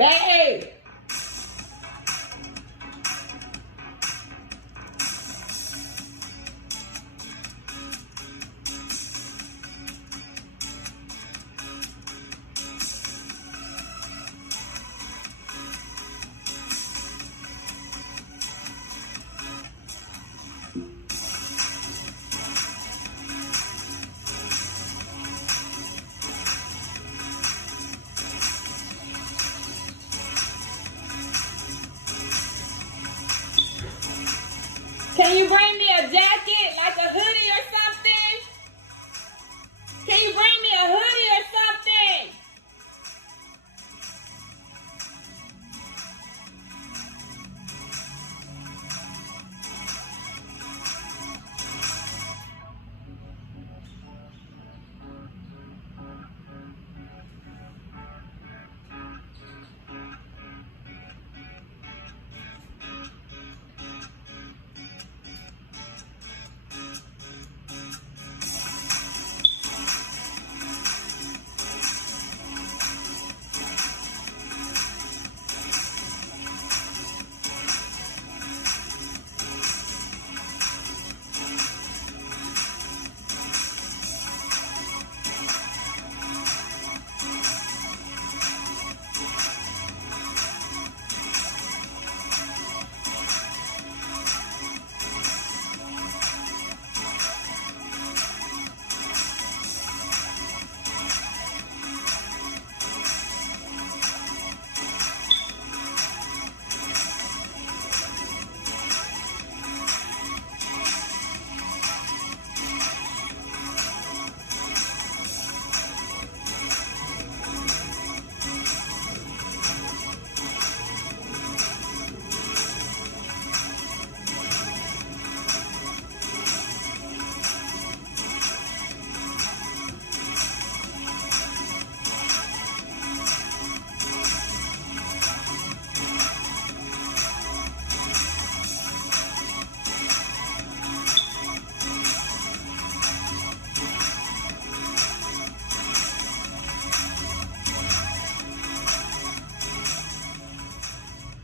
Babe! Can you bring me a jacket, like a hoodie or something? Can you bring me a hoodie or something?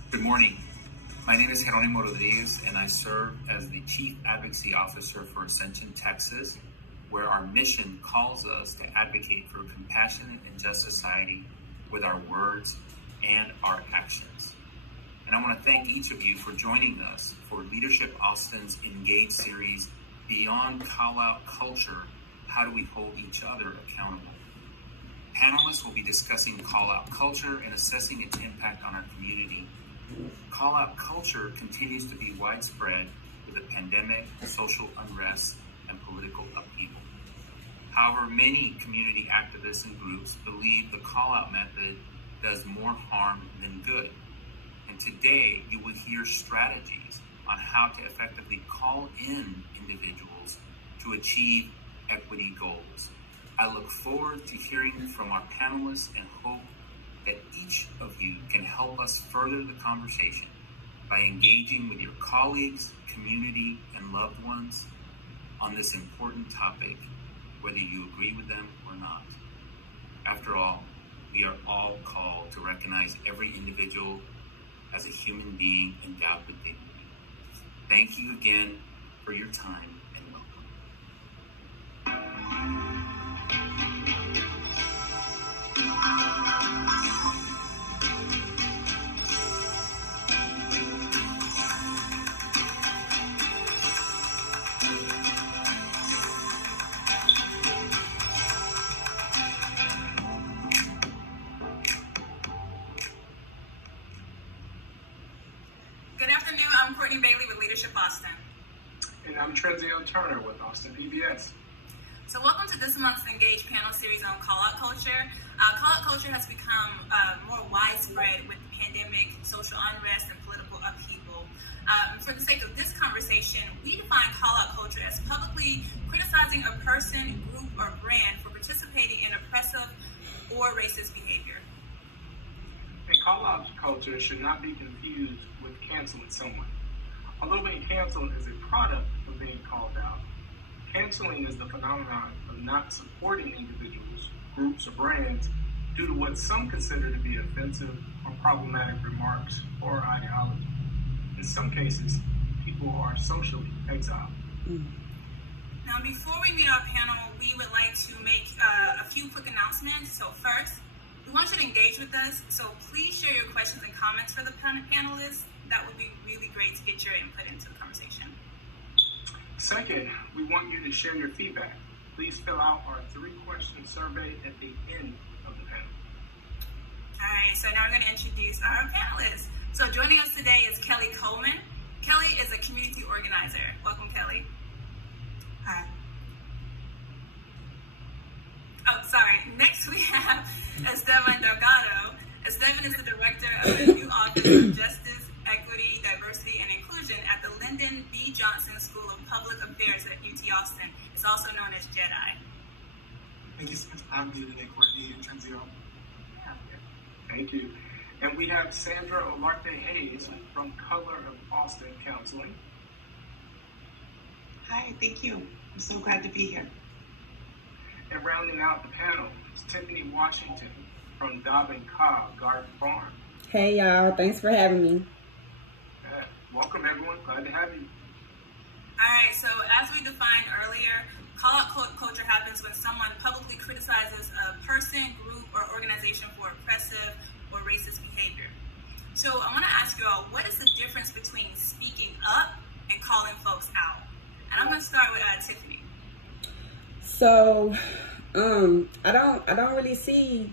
Good morning. My name is Jeronimo Rodriguez, and I serve as the Chief Advocacy Officer for Ascension, Texas, where our mission calls us to advocate for a compassionate and just society with our words and our actions. And I want to thank each of you for joining us for Leadership Austin's Engage series, Beyond Call-Out Culture, How Do We Hold Each Other Accountable? Panelists will be discussing call-out culture and assessing its impact on our community. Call-out culture continues to be widespread with the pandemic, social unrest, and political upheaval. However, many community activists and groups believe the call-out method does more harm than good. And today, you will hear strategies on how to effectively call in individuals to achieve equity goals. I look forward to hearing from our panelists and hope that each of you can help us further the conversation by engaging with your colleagues, community, and loved ones on this important topic, whether you agree with them or not. After all, we are all called to recognize every individual as a human being endowed with dignity. Thank you again for your time and welcome. Austin. And I'm Trenzio Turner with Austin PBS. So welcome to this month's Engage panel series on call-out culture. Call-out culture has become more widespread with the pandemic, social unrest, and political upheaval. For the sake of this conversation, we define call-out culture as publicly criticizing a person, group, or brand for participating in oppressive or racist behavior. And call-out culture should not be confused with canceling someone. Although being canceled is a product of being called out, canceling is the phenomenon of not supporting individuals, groups, or brands due to what some consider to be offensive or problematic remarks or ideology. In some cases, people are socially exiled. Now, before we meet our panel, we would like to make a few quick announcements. So first, we want you to engage with us. So please share your questions and comments for the panelists. That would be really great to get your input into the conversation. Second, we want you to share your feedback. Please fill out our 3-question survey at the end of the panel. All right, so now we're going to introduce our panelists. So joining us today is Kelly Coleman. Kelly is a community organizer. Welcome, Kelly. Hi. Oh, sorry. Next we have Esteban Delgado. Esteban is the director of the new Office of Justice, Equity, Diversity, and Inclusion at the Lyndon B. Johnson School of Public Affairs at UT Austin. It's also known as JEDI. Thank you so much for having me today, Courtney and Trenzio. Thank you. And we have Sandra Olarte Hayes from Color of Austin Counseling. Hi, thank you. I'm so glad to be here. And rounding out the panel is Tiffany Washington from Dobbin Cobb Garden Farm. Hey y'all, thanks for having me. Welcome everyone, glad to have you. All right, so as we defined earlier, call-out culture happens when someone publicly criticizes a person, group, or organization for oppressive or racist behavior. So I want to ask you all, what is the difference between speaking up and calling folks out? And I'm going to start with Tiffany. So, I don't really see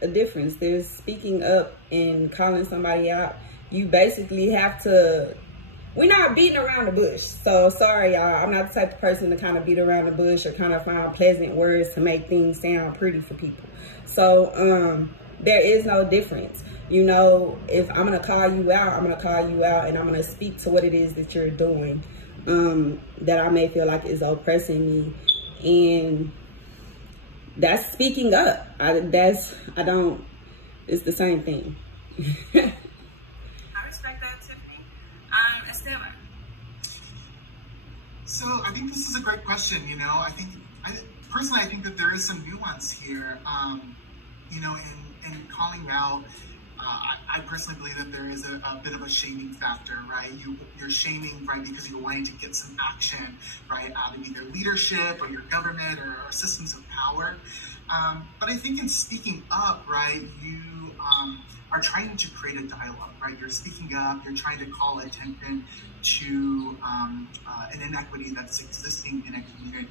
a difference. There's speaking up and calling somebody out. You basically have to, we're not beating around the bush. So sorry, y'all. I'm not the type of person to kind of beat around the bush or kind of find pleasant words to make things sound pretty for people. So, there is no difference. You know, if I'm going to call you out, I'm going to call you out and I'm going to speak to what it is that you're doing that I may feel like is oppressing me. And that's speaking up. It's the same thing. I respect that, Tiffany. Esteban. So I think this is a great question. You know, personally, I think that there is some nuance here. You know, in calling out, I personally believe that there is a bit of a shaming factor, right? You're shaming, right, because you're wanting to get some action, right, out of either leadership or your government or systems of power. But I think in speaking up, right, you are trying to create a dialogue, right? You're speaking up, you're trying to call attention to an inequity that's existing in a community,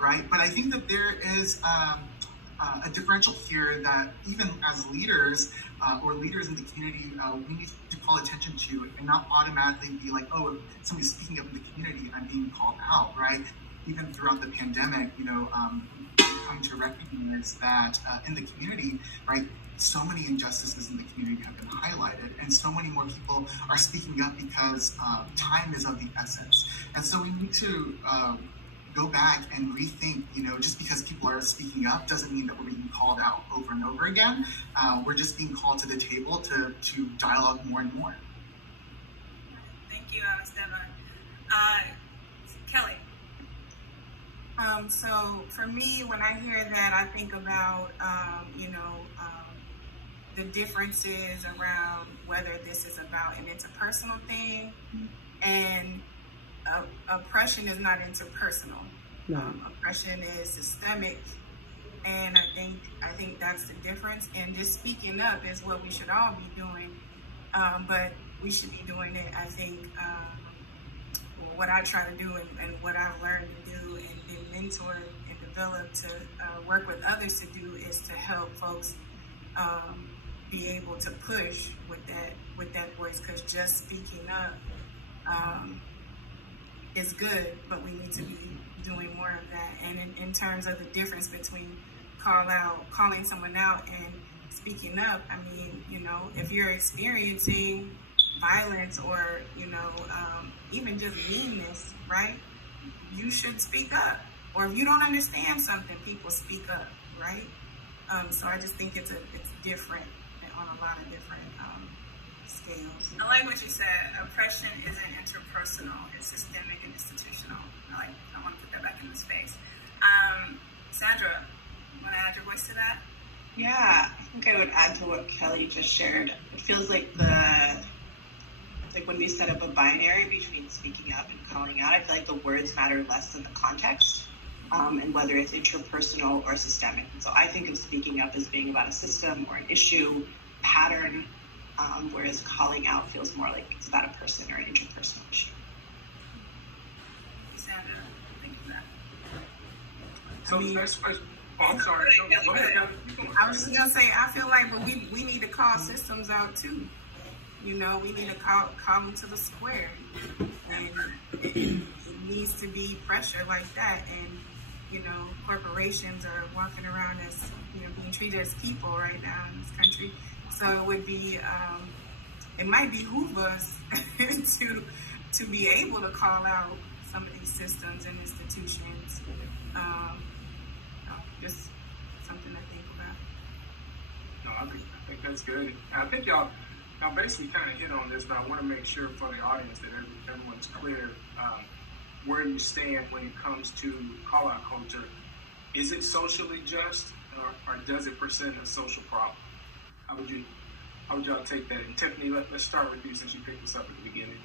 right? But I think that there is a differential here that even as leaders or leaders in the community, we need to call attention to and not automatically be like, oh, if somebody's speaking up in the community, I'm being called out, right? Even throughout the pandemic, you know, we've come to recognize that in the community, right, so many injustices in the community have been highlighted and so many more people are speaking up because time is of the essence. And so we need to go back and rethink, you know, just because people are speaking up doesn't mean that we're being called out over and over again. We're just being called to the table to dialogue more and more. Thank you, Esteban. Kelly. So for me, when I hear that, I think about, the differences around whether this is about an interpersonal thing, and oppression is not interpersonal. No. Oppression is systemic, and I think that's the difference. And just speaking up is what we should all be doing, but we should be doing it. I think what I try to do and what I've learned to do and been mentored and developed to work with others to do is to help folks be able to push with that voice, because just speaking up is good, but we need to be doing more of that. And in terms of the difference between calling someone out and speaking up, I mean, you know, if you're experiencing violence or, you know, even just meanness, right, you should speak up. Or if you don't understand something, people speak up, right? So I just think it's different on a lot of different scales. I like what you said. Oppression isn't interpersonal, it's systemic and institutional. I want to put that back in the space. Sandra, want to add your voice to that? Yeah, I think I would add to what Kelly just shared. It feels like when we set up a binary between speaking up and calling out, I feel like the words matter less than the context, and whether it's interpersonal or systemic. And so I think of speaking up as being about a system or an issue, pattern, whereas calling out feels more like it's about a person or an interpersonal issue. Sandra, thank you for that. So the next question. Oh, I'm sorry. Go ahead. I was just gonna say, I feel like, but we need to call systems out too. You know, we need to call them to the square, and it needs to be pressure like that. And you know, corporations are walking around as, you know, being treated as people right now in this country. So it would be, it might behoove us to be able to call out some of these systems and institutions. Just something to think about. No, I think that's good. I think y'all basically kind of hit on this, but I want to make sure for the audience that everyone's clear where you stand when it comes to call-out culture. Is it socially just, or does it present a social problem? How would y'all take that? And Tiffany, let's start with you since you picked this up at the beginning.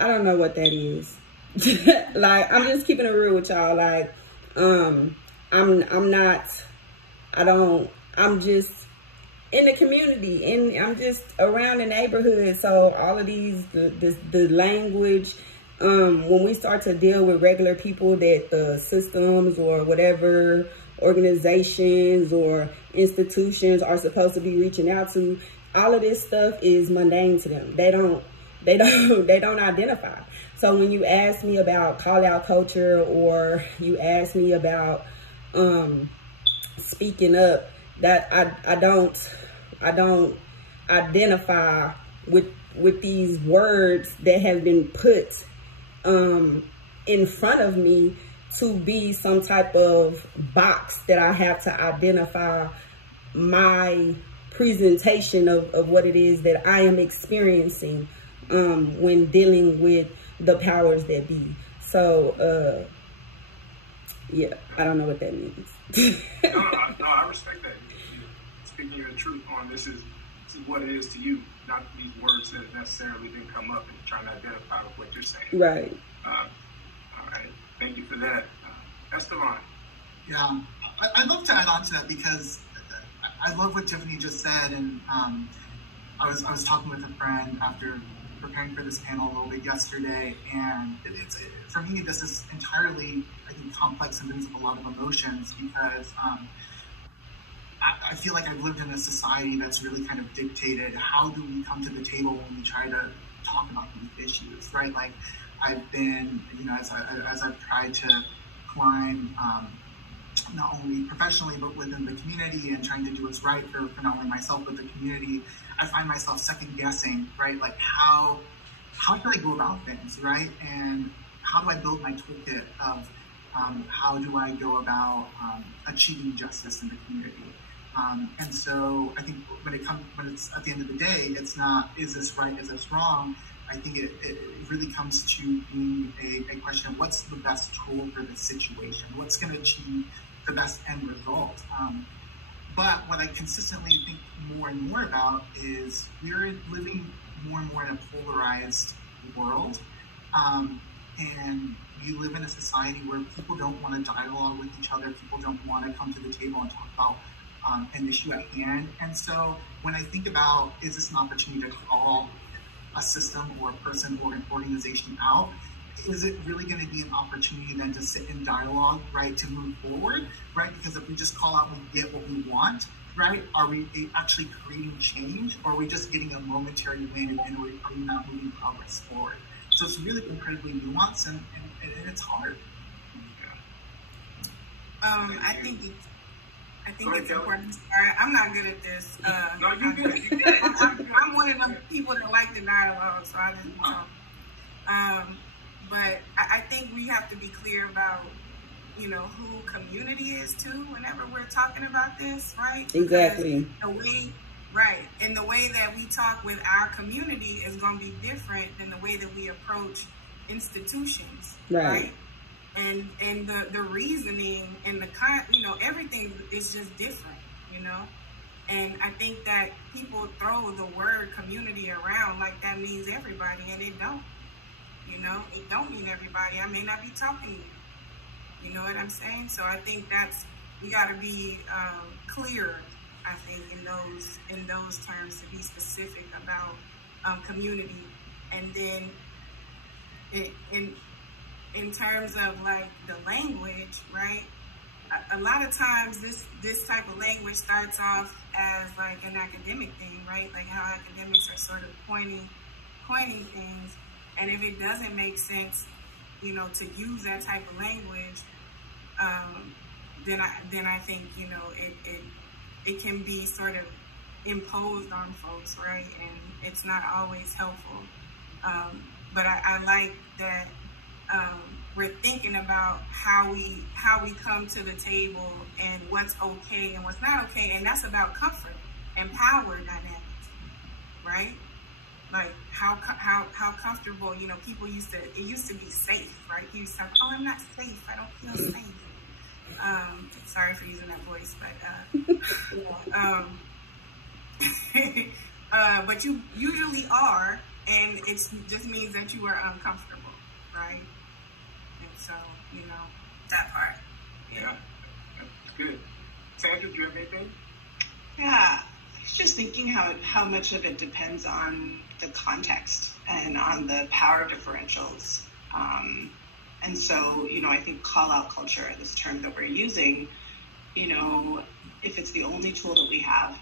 I don't know what that is. Like, I'm just keeping it real with y'all. Like, I'm just in the community, and I'm just around the neighborhood. So all of the language, when we start to deal with regular people that the systems or whatever organizations or institutions are supposed to be reaching out to, all of this stuff is mundane to them. They don't identify. So when you ask me about call out culture, or you ask me about speaking up, that I don't identify with these words that have been put in front of me to be some type of box that I have to identify my presentation of what it is that I am experiencing when dealing with the powers that be. So yeah, I don't know what that means. No, I respect that. Speaking your truth on this is what it is to you, not these words that necessarily didn't come up and trying to identify with what you're saying. Right. All right. Thank you for that. Esteban. Yeah, I'd love to add on to that, because I love what Tiffany just said. And I was talking with a friend after preparing for this panel a little bit yesterday, and for me, this is entirely, I think, complex and brings up a lot of emotions, because I feel like I've lived in a society that's really kind of dictated how do we come to the table when we try to talk about these issues, right? Like, I've been, you know, as I've tried to climb, not only professionally, but within the community, and trying to do what's right for not only myself, but the community, I find myself second guessing, right? Like, how should I go about things, right? And how do I build my toolkit of how do I go about achieving justice in the community? And so I think when it's at the end of the day, it's not, is this right, is this wrong? I think it really comes to being a question of what's the best tool for this situation? What's going to achieve the best end result? But what I consistently think more and more about is we're living more and more in a polarized world. And we live in a society where people don't want to dialogue with each other. People don't want to come to the table and talk about an issue at hand. And so when I think about, is this an opportunity to call a system or a person or an organization out, is it really going to be an opportunity then to sit in dialogue, right, to move forward, right? Because if we just call out and get what we want, right, are we actually creating change, or are we just getting a momentary win, and are we not moving progress forward? So it's really incredibly nuanced, and it's hard. I think it's important. I'm not good at this. No, you're good. I'm one of them people that like the dialogue, so I just talk. But I think we have to be clear about, you know, who community is too whenever we're talking about this, right? Exactly. And the way that we talk with our community is going to be different than the way that we approach institutions, right? And the reasoning and everything is just different, you know? And I think that people throw the word community around like that means everybody, and it don't. You know, it don't mean everybody. I may not be talking to you. You know what I'm saying? So I think we got to be clear, I think, in those terms, to be specific about community. And then in terms of like the language, right? A lot of times this type of language starts off as like an academic thing, right? Like how academics are sort of coining things. And if it doesn't make sense, you know, to use that type of language, then I think, you know, it can be sort of imposed on folks, right? And it's not always helpful. But I like that we're thinking about how we come to the table and what's okay and what's not okay, and that's about comfort and power dynamics, right? Like how comfortable, you know, it used to be safe, right? You used to say, oh, I'm not safe, I don't feel safe. Sorry for using that voice, but but you usually are, and it just means that you are uncomfortable, right? And so, you know, that part. Yeah, that's good. Sandra, do you have anything? Yeah, I was just thinking how much of it depends on the context and on the power differentials. And so, you know, I think call-out culture, this term that we're using, you know, if it's the only tool that we have,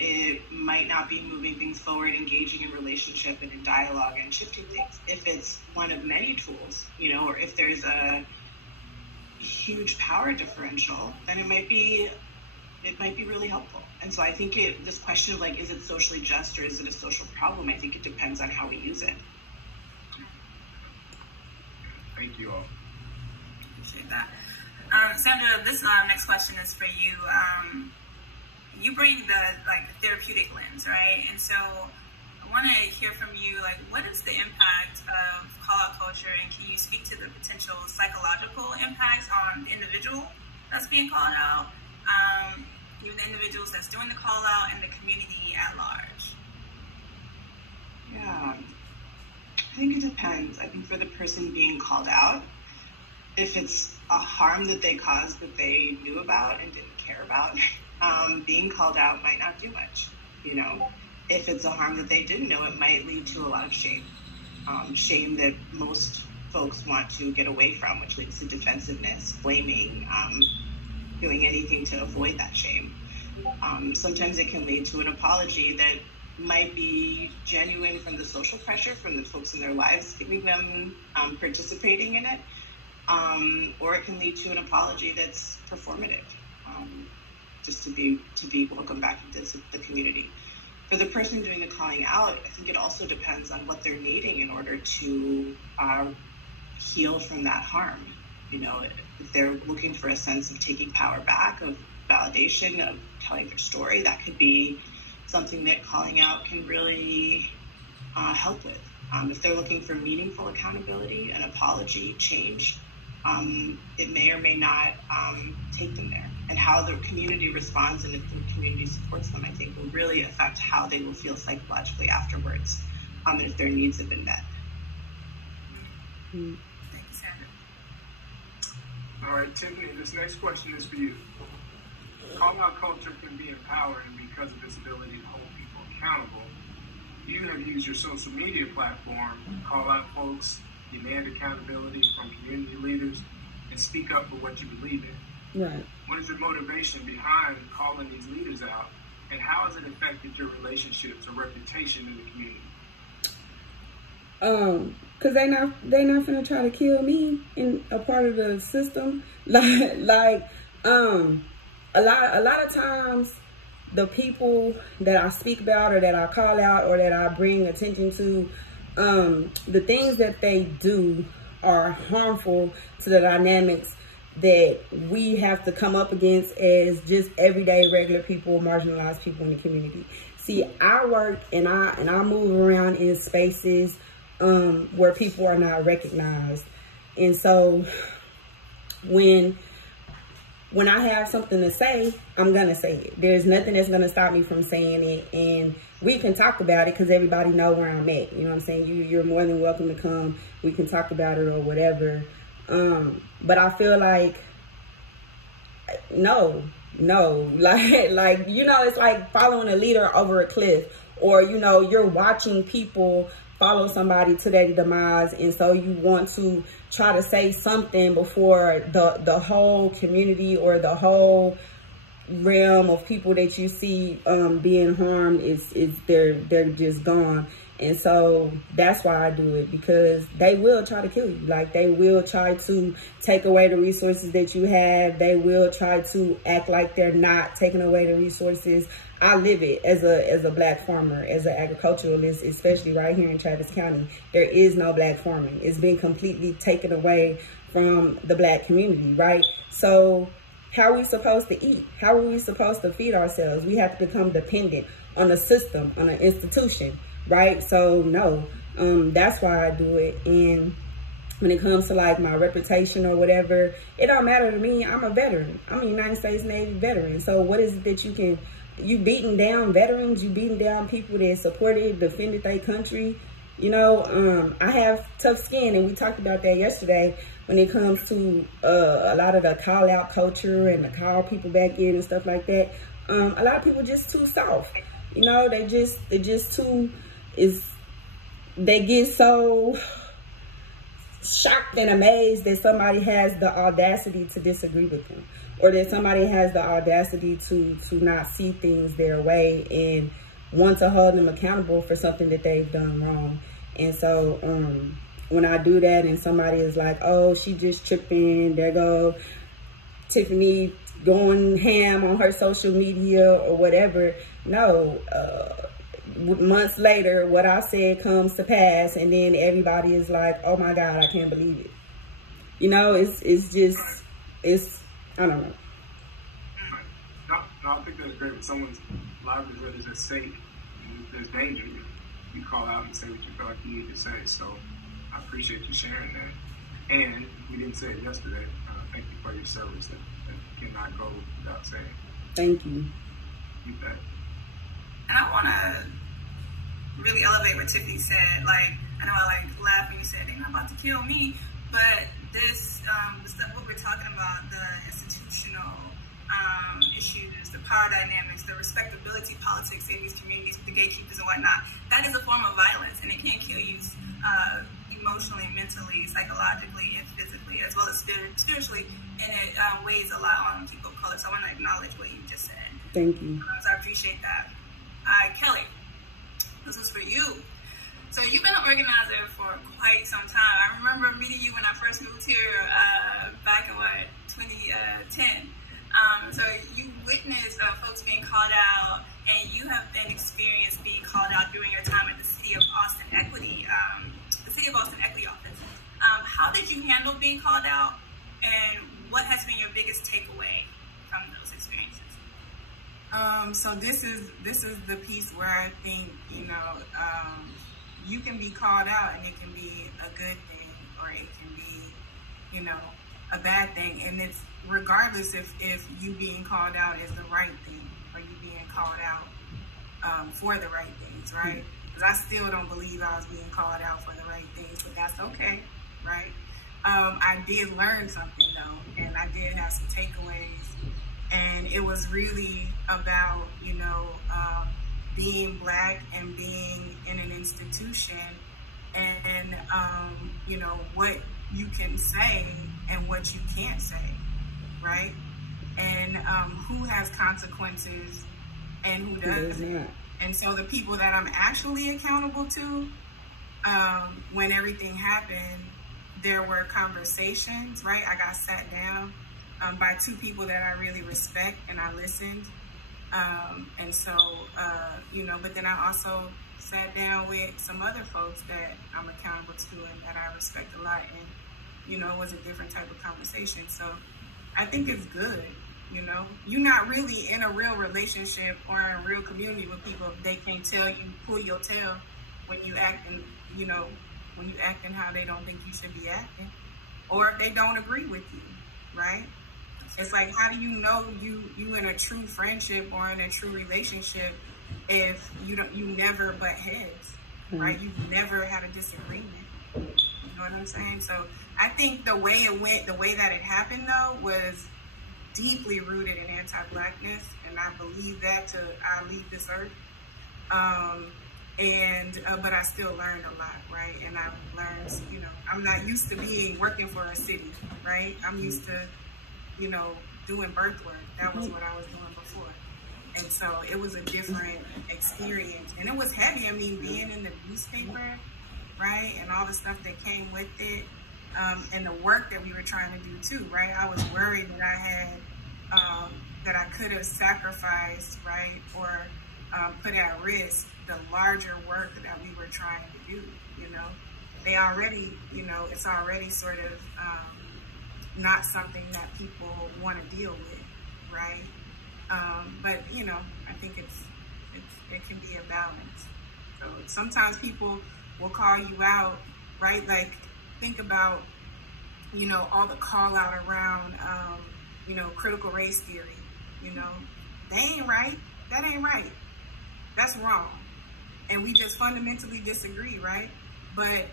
it might not be moving things forward, engaging in relationship and in dialogue and shifting things. If it's one of many tools, you know, or if there's a huge power differential, then it might be really helpful. And so I think this question of like, is it socially just or is it a social problem? I think it depends on how we use it. Thank you all. Appreciate that. Sandra, this next question is for you. You bring the therapeutic lens, right? And so I want to hear from you, like, what is the impact of call-out culture, and can you speak to the potential psychological impacts on the individual that's being called out, even the individuals that's doing the call-out, and the community at large? Yeah, I think it depends. I think for the person being called out, if it's a harm that they caused that they knew about and didn't care about, being called out might not do much. You know, if it's a harm that they didn't know, it might lead to a lot of shame. Shame that most folks want to get away from, which leads to defensiveness, blaming, doing anything to avoid that shame. Sometimes it can lead to an apology that might be genuine from the social pressure from the folks in their lives giving them participating in it, or it can lead to an apology that's performative, just to be welcome back into the community. For the person doing the calling out, I think it also depends on what they're needing in order to heal from that harm. You know, if they're looking for a sense of taking power back, of validation, of telling their story, that could be something that calling out can really help with. If they're looking for meaningful accountability, an apology, change, it may or may not take them there. And how the community responds and if the community supports them, I think, will really affect how they will feel psychologically afterwards, and if their needs have been met. Thanks, Sandra. All right, Tiffany, this next question is for you. Call-out culture can be empowering because of its ability to hold people accountable. You have used your social media platform to call out folks, demand accountability from community leaders, and speak up for what you believe in. Right. What is your motivation behind calling these leaders out, and how has it affected your relationships or reputation in the community? Cause they not finna try to kill me in a part of the system. A lot of times the people that I speak about or that I call out or that I bring attention to, the things that they do are harmful to the dynamics that we have to come up against as just everyday regular people, marginalized people in the community. See, I work and I move around in spaces where people are not recognized. And so when when I have something to say, I'm going to say it. There's nothing that's going to stop me from saying it. And we can talk about it because everybody know where I'm at. You know what I'm saying? You're more than welcome to come. We can talk about it or whatever. But I feel like, no, like, you know, it's like following a leader over a cliff, or, you know, you're watching people follow somebody to their demise, and so you want to try to say something before the whole community or the whole realm of people that you see being harmed is they're just gone. And so that's why I do it, because they will try to kill you. Like, they will try to take away the resources that you have. They will try to act like they're not taking away the resources. I live it as a black farmer, as an agriculturalist, especially right here in Travis County. There is no black farming. It's been completely taken away from the black community, right? So how are we supposed to eat? How are we supposed to feed ourselves? We have to become dependent on a system, on an institution, right? So no, that's why I do it. And when it comes to like my reputation or whatever, it don't matter to me. I'm a veteran. I'm a United States Navy veteran. So what is it that you beating down veterans, you beating down people that supported, defended their country? You know, I have tough skin, and we talked about that yesterday when it comes to a lot of the call out culture and the call people back in and stuff like that. A lot of people just too soft. You know, they just too they get so shocked and amazed that somebody has the audacity to disagree with them, or that somebody has the audacity to not see things their way and want to hold them accountable for something that they've done wrong. And so when I do that and somebody is like, oh, she just tripping, there go Tiffany going ham on her social media or whatever. No, months later, what I said comes to pass, and then everybody is like, oh my God, I can't believe it. You know, it's I don't know. No, I think that's great. When someone's livelihood is at stake, and there's danger, you call out and say what you feel like you need to say. So I appreciate you sharing that. And we didn't say it yesterday. Thank you for your service that cannot go without saying. Thank you. You bet. And I want to really elevate what Tiffany said. Like, I know I laughed when you said they're not about to kill me, but this, what we're talking about, the institutional issues, the power dynamics, the respectability politics in these communities with the gatekeepers and whatnot, that is a form of violence, and it can kill you emotionally, mentally, psychologically, and physically, as well as spiritually, and it weighs a lot on people of color. So I want to acknowledge what you just said. Thank you. So I appreciate that. Kelly, this was for you. So you've been an organizer for quite some time. I remember meeting you when I first moved here back in 2010. So you witnessed folks being called out, and you have then experienced being called out during your time at the City of Austin Equity, office. How did you handle being called out, and what has been your biggest takeaway from those experiences? So this is the piece where I think, you know, you can be called out and it can be a good thing, or it can be, you know, a bad thing. And it's regardless if you being called out is the right thing, or you being called out for the right things, right? Because I still don't believe I was being called out for the right things, but that's okay, right? I did learn something though, and I did have some takeaways. And it was really about, you know, being Black and being in an institution, and you know, what you can say and what you can't say, right? And who has consequences and who doesn't. And so the people that I'm actually accountable to, when everything happened, there were conversations, right? I got sat down by two people that I really respect, and I listened. And so, you know, but then I also sat down with some other folks that I'm accountable to and that I respect a lot. And, you know, it was a different type of conversation. So I think it's good, you know. You're not really in a real relationship or in a real community with people if they can't tell you, pull your tail when you acting, you know, when you acting how they don't think you should be acting, or if they don't agree with you, right? It's like, how do you know you in a true friendship or in a true relationship if you never butt heads, right? You've never had a disagreement. You know what I'm saying? So I think the way it went, the way that it happened though, was deeply rooted in anti-Blackness, and I believe that till I leave this earth. But I still learned a lot, right? And I've learned, you know, I'm not used to working for a city, right? I'm used to, you know, doing birth work. That was what I was doing before. And so it was a different experience. And it was heavy. I mean, being in the newspaper, right? And all the stuff that came with it. And the work that we were trying to do too, right? I was worried that I had, that I could have sacrificed, right? Or put at risk the larger work that we were trying to do, you know? They already, you know, it's already sort of not something that people want to deal with, right? But, you know, I think it can be a balance. So sometimes people will call you out, right? Like, think about, you know, all the call out around, you know, critical race theory, you know, they ain't right. That ain't right. That's wrong. And we just fundamentally disagree, right? But,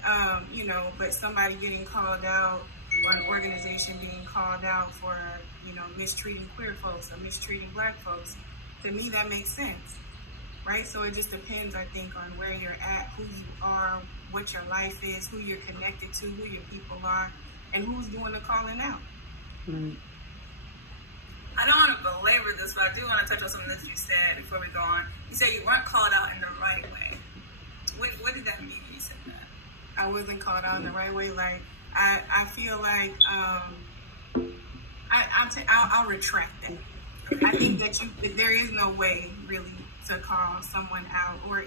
you know, but somebody getting called out or an organization being called out for, you know, mistreating queer folks or mistreating Black folks, to me, that makes sense, right? So it just depends, I think, on where you're at, who you are, what your life is, who you're connected to, who your people are, and who's doing the calling out. I don't want to belabor this, but I do want to touch on something that you said before we go on. You said you weren't called out in the right way. What did that mean when you said that? I wasn't called out in the right way. Like, I feel like, I'll retract that. I think that there is no way really to call someone out or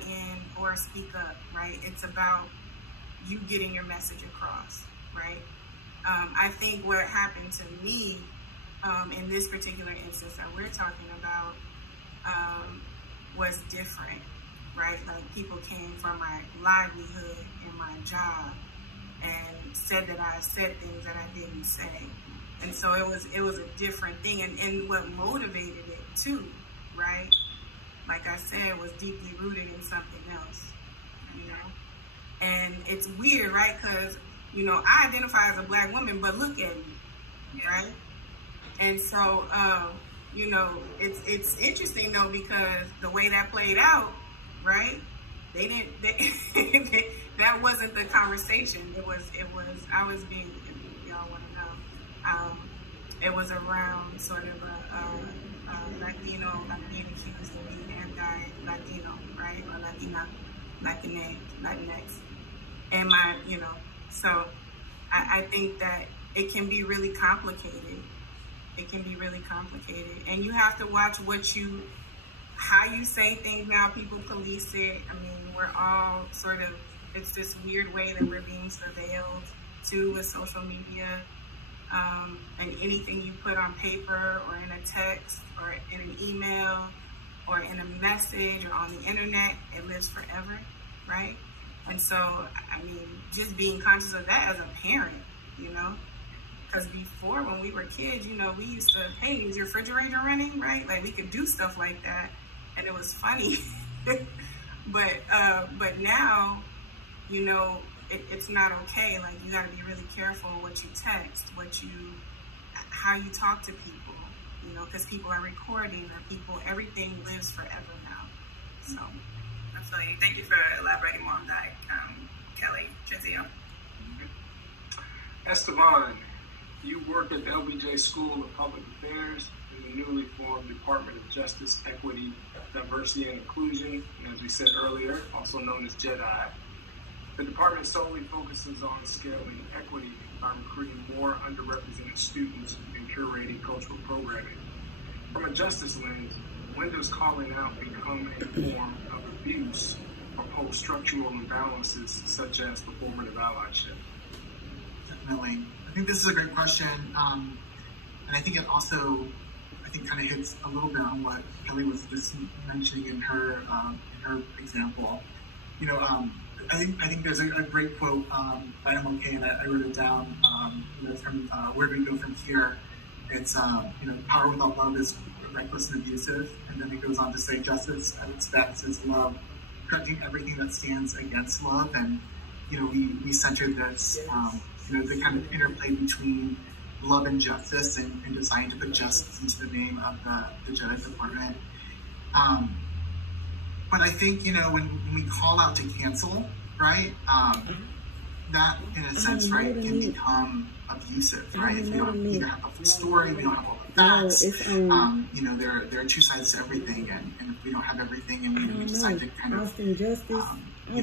speak up, right? It's about you getting your message across, right? I think what happened to me in this particular instance that we're talking about was different, right? Like, people came from my livelihood and my job and said that I said things that I didn't say. And so it was a different thing. And what motivated it too, right? Like I said, was deeply rooted in something else, you know? And it's weird, right? Because, you know, I identify as a Black woman, but look at me, right? And so, you know, it's interesting though, because the way that played out, right? That wasn't the conversation. It was, I was being, if y'all want to know, it was around sort of a Latino, like being accused of being anti-Latino, right? Or Latina, Latinx. And you know, so I think that it can be really complicated. It can be really complicated. And you have to watch how you say things now. People police it. I mean, we're all sort of, it's this weird way that we're being surveilled too with social media. And anything you put on paper or in a text or in an email or in a message or on the internet, it lives forever, right? And so, I mean, just being conscious of that as a parent, you know? Because before, when we were kids, you know, we used to, hey, is your refrigerator running, right? Like, we could do stuff like that, and it was funny. But now, you know, it's not okay. Like, you got to be really careful what you text, how you talk to people, you know, because people are recording, everything lives forever now. So, absolutely. Thank you for elaborating more on that, Kelly. Jazio. Esteban, you work at the LBJ School of Public Affairs in the newly formed Department of Justice, Equity, Diversity, and Inclusion, and as we said earlier, also known as JEDI. The department solely focuses on scaling equity by recruiting more underrepresented students and curating cultural programming. From a justice lens, when does calling out become a form of abuse or pose structural imbalances such as performative allyship? Definitely. I think this is a great question. And I think it also, kind of hits a little bit on what Kelly was just mentioning in her example. You know, I think there's a great quote by MLK, and I wrote it down. You know, from Where Do We Go From Here? It's power without love is reckless and abusive, and then it goes on to say justice at its best is love, correcting everything that stands against love. And we centered this the kind of interplay between love and justice, and deciding to put justice into the name of the Jedi Department. But I think when we call out to cancel, right, that in a sense, right, can become abusive, right? If we don't either have the full story, we don't have all the facts. There are two sides to everything, and if we don't have everything, and we decide to kind of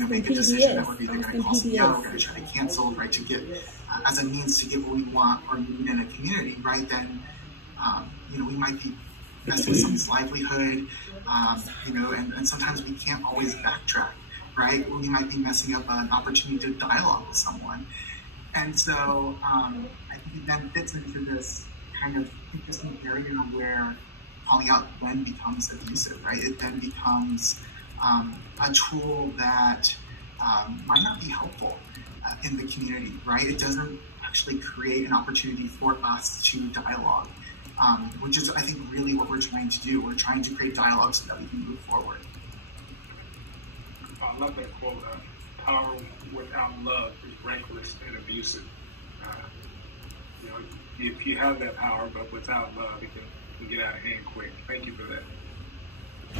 make a decision that we're either going to call something out, we're going to try to cancel, right, to get as a means to get what we want or need in a community, right? Then we might be messing with someone's livelihood, and sometimes we can't always backtrack, right? We might be messing up an opportunity to dialogue with someone. And so I think it then fits into this kind of interesting area where calling out then becomes abusive, right? It then becomes a tool that might not be helpful in the community, right? It doesn't actually create an opportunity for us to dialogue, which is, I think, really what we're trying to do. We're trying to create dialogue so that we can move forward. I love that quote. Power without love is reckless and abusive. If you have that power, but without love, it can get out of hand quick. Thank you for that.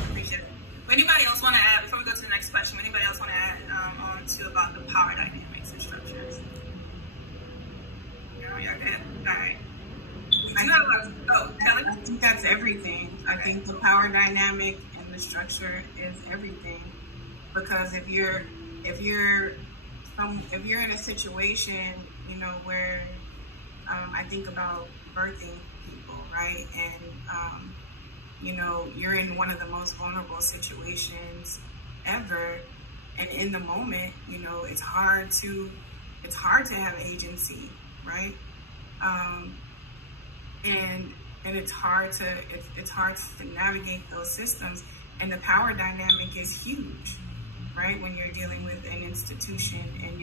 Appreciate it. Would anybody else want to add, before we go to the next question, would anybody else want to add on to about the power dynamics and structures? Y'all good? All right. Kelly? I think that's everything. I think the power dynamic and the structure is everything. Because if you're in a situation, where I think about birthing people, right? And you're in one of the most vulnerable situations ever, and in the moment, it's hard to have agency, right? And it's hard to navigate those systems, and the power dynamic is huge, right? When you're dealing with an institution and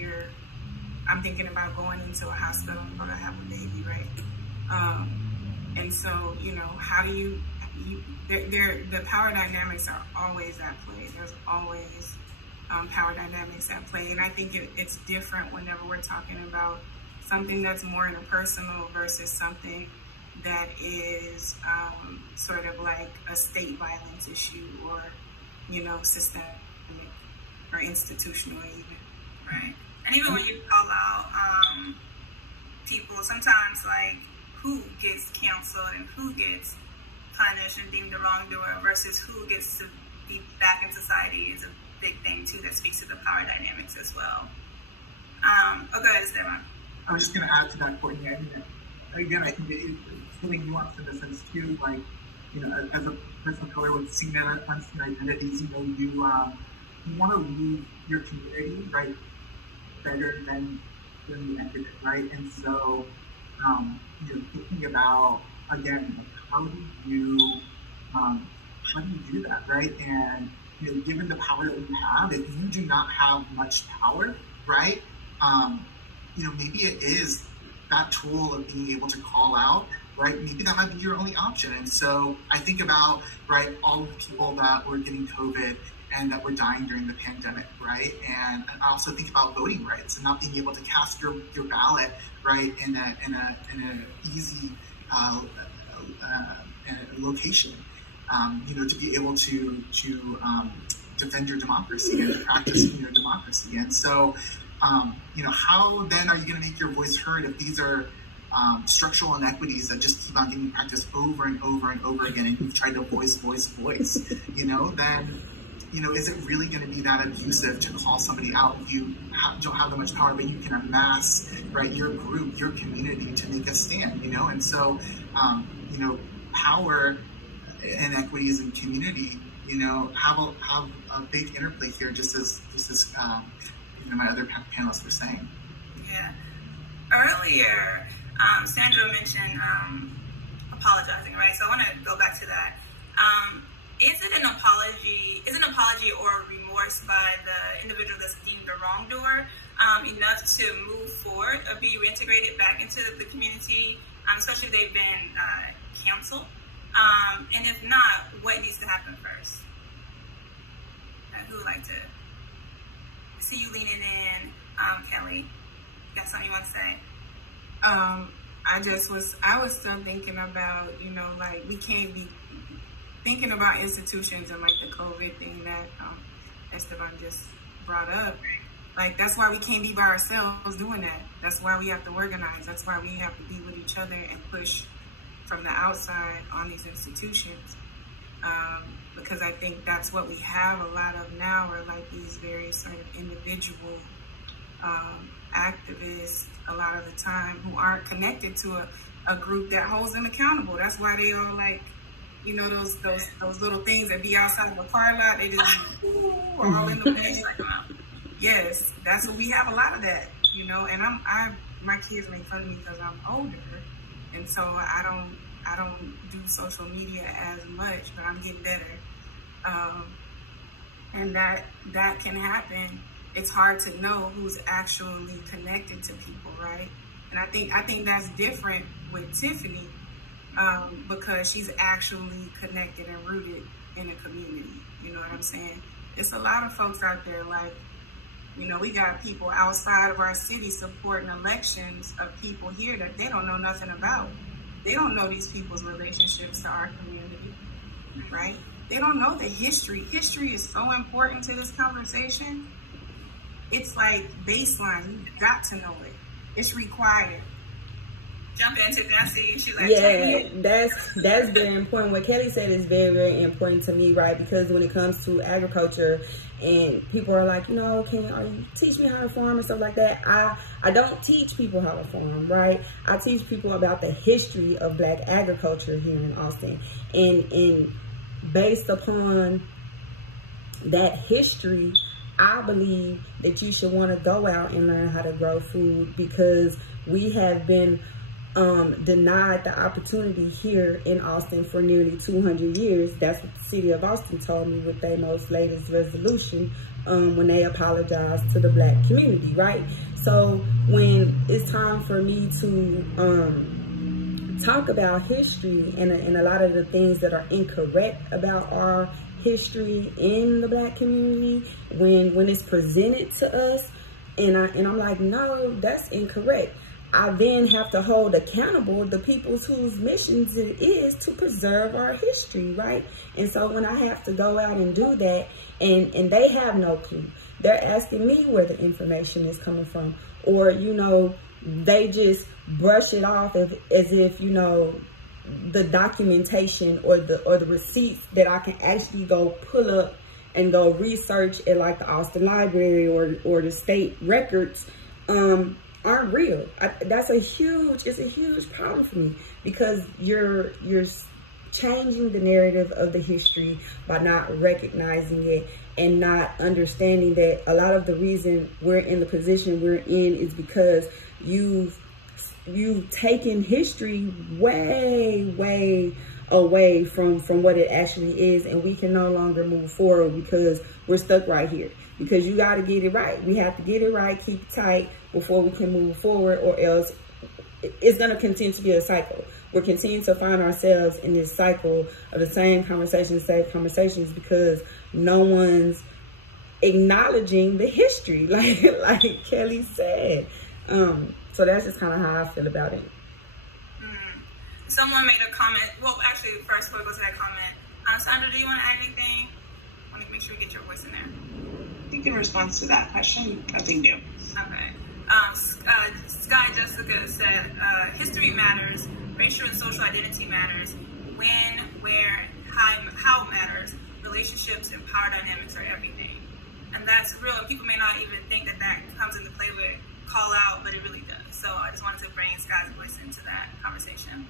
I'm thinking about going into a hospital and going to have a baby, right? And so, how do the power dynamics are always at play. There's always power dynamics at play. And I think it's different whenever we're talking about something that's more interpersonal versus something that is sort of like a state violence issue or, systemic or institutional even. Right. And even when you call out people, sometimes like who gets canceled and who gets punished and deemed the wrongdoer versus who gets to be back in society is a big thing too that speaks to the power dynamics as well. Go ahead, Esteban. I was just going to add to that point. Again, I think it's really nuanced in the sense too, like, as a person of color with seen unseen identities, you want to leave your community, right, better than you entered it, right? And so, thinking about, again, how do you do that, right? And given the power that we have, if you do not have much power, right? Maybe it is that tool of being able to call out, right? Maybe that might be your only option. And so I think about, right, all of the people that were getting COVID and that were dying during the pandemic, right? And I also think about voting rights and not being able to cast your ballot, right, in a easy location, to be able to defend your democracy and to practice democracy. And so, how then are you going to make your voice heard if these are structural inequities that just keep on getting practiced over and over and over again, and you've tried to voice, then, is it really going to be that abusive to call somebody out if you don't have that much power, but you can amass, right, your group, your community to make a stand, And so, power, inequities, and community, have a big interplay here, just as my other panelists were saying. Yeah. Earlier, Sandra mentioned apologizing, right? So I want to go back to that. Is an apology or remorse by the individual that's deemed a wrongdoer enough to move forward or be reintegrated back into the community especially if they've been canceled? And if not, what needs to happen first? Who would like to see you leaning in? Kelly, got something you want to say? I was still thinking about, you know, like, we can't be thinking about institutions and like the COVID thing that Esteban just brought up. Like, that's why we can't be by ourselves doing that. That's why we have to organize. That's why we have to be with each other and push from the outside on these institutions. Because I think that's what we have a lot of now, are like these very sort of individual activists a lot of the time who aren't connected to a group that holds them accountable. That's why they all, like, you know, those little things that be outside of a car lot, they just all in the way. Yes, that's what we have, a lot of that, you know. And my kids make fun of me because I'm older, and so I don't do social media as much, but I'm getting better. And that can happen. It's hard to know who's actually connected to people, right? And I think that's different with Tiffany, because she's actually connected and rooted in a community. You know what I'm saying? It's a lot of folks out there, like, you know, we got people outside of our city supporting elections of people here that they don't know nothing about. They don't know these people's relationships to our community, right? They don't know the history. History is so important to this conversation. It's like baseline. You've got to know it. It's required. Jump into Nancy. She's like, yeah, that's very important. What Kelly said is very, very important to me, right? Because when it comes to agriculture, and people are like, you know, you teach me how to farm and stuff like that. I don't teach people how to farm, right? I teach people about the history of Black agriculture here in Austin, and based upon that history, I believe that you should want to go out and learn how to grow food, because we have been denied the opportunity here in Austin for nearly 200 years. That's what the city of Austin told me with their most latest resolution, when they apologized to the Black community, right? So when it's time for me to talk about history and a lot of the things that are incorrect about our history in the Black community, when it's presented to us, and I'm like, no, that's incorrect, I then have to hold accountable the people whose missions it is to preserve our history, right? And so when I have to go out and do that, and they have no clue, they're asking me where the information is coming from, or, you know, they just brush it off as if, you know, the documentation or the receipts that I can actually go pull up and go research at, like, the Austin Library or the state records, aren't real. It's a huge problem for me, because you're changing the narrative of the history by not recognizing it and not understanding that a lot of the reason we're in the position we're in is because you've taken history way away from what it actually is, and we can no longer move forward because we're stuck right here. Because you got to get it right. We have to get it right, keep it tight before we can move forward, or else it's going to continue to be a cycle. We're continuing to find ourselves in this cycle of the same conversations, because no one's acknowledging the history, like Kelly said. So that's just kind of how I feel about it. Someone made a comment. Well, actually, first before we go to that comment, Sandra, do you want to add anything? I want to make sure we get your voice in there. I think in response to that question, nothing new. Okay. Sky Jessica said, history matters, racial and social identity matters, when, where, how matters, relationships and power dynamics are everything. And that's real, and people may not even think that comes into play with call out, but it really does. So I just wanted to bring Sky's voice into that conversation.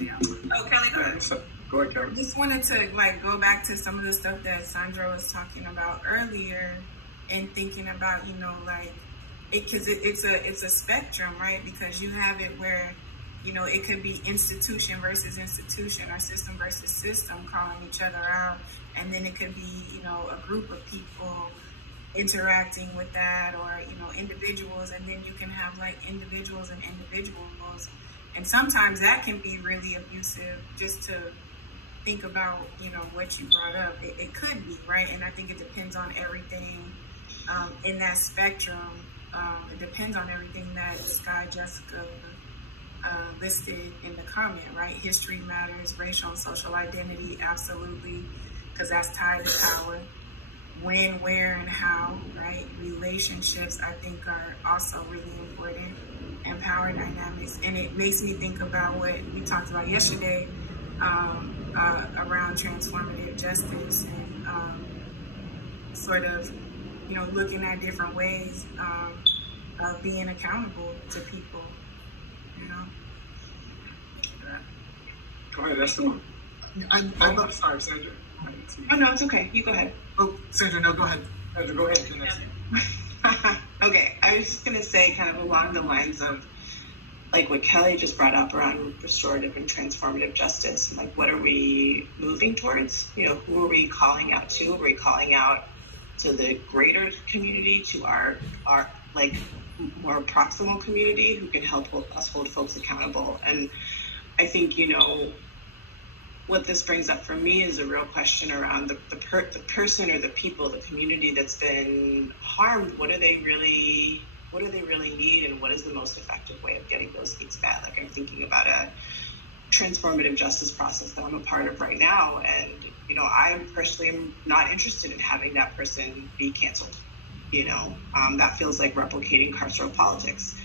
Oh, Kelly, go ahead. Go ahead, Kelly. I just wanted to, like, go back to some of the stuff that Sandra was talking about earlier, and thinking about, you know, like, because it's a spectrum, right? Because you have it where, you know, it could be institution versus institution, or system versus system calling each other out, and then it could be, you know, a group of people interacting with that, or, you know, individuals, and then you can have like individuals and individuals. And sometimes that can be really abusive, just to think about, you know, what you brought up. It could be, right? And I think it depends on everything in that spectrum. It depends on everything that Sky Jessica listed in the comment, right? History matters, racial and social identity, absolutely, because that's tied to power. When, where, and how, right? Relationships, I think, are also really important, and power dynamics. And it makes me think about what we talked about yesterday around transformative justice, and sort of, you know, looking at different ways of being accountable to people, you know? Go ahead, that's the one. I'm sorry, Sandra. Oh, no, it's okay. You go ahead. Oh, Sandra, no, go ahead. Sandra, go ahead. Okay, I was just going to say, kind of along the lines of like what Kelly just brought up around restorative and transformative justice, and like what are we moving towards? You know, who are we calling out to? Are we calling out to the greater community, to our like more proximal community who can help us hold folks accountable? And I think, you know, what this brings up for me is a real question around the person or the people, the community that's been harmed. What do they really need, and what is the most effective way of getting those needs met? Like, I'm thinking about a transformative justice process that I'm a part of right now, and, you know, I personally am not interested in having that person be canceled. You know, that feels like replicating carceral politics.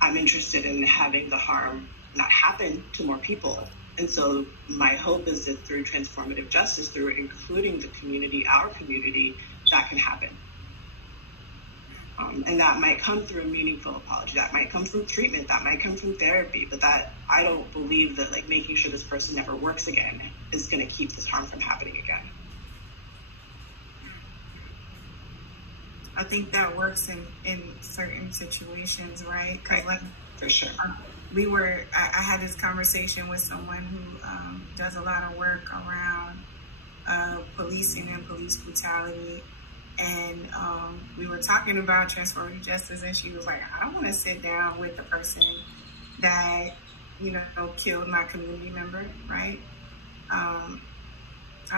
I'm interested in having the harm not happen to more people. And so my hope is that through transformative justice, through including the community, our community, that can happen. And that might come through a meaningful apology. That might come from treatment. That might come from therapy. But that, I don't believe that like making sure this person never works again is going to keep this harm from happening again. I think that works in certain situations, right? Because like, for sure. I had this conversation with someone who does a lot of work around policing and police brutality. And we were talking about transformative justice, and she was like, I don't want to sit down with the person that, you know, killed my community member, right? I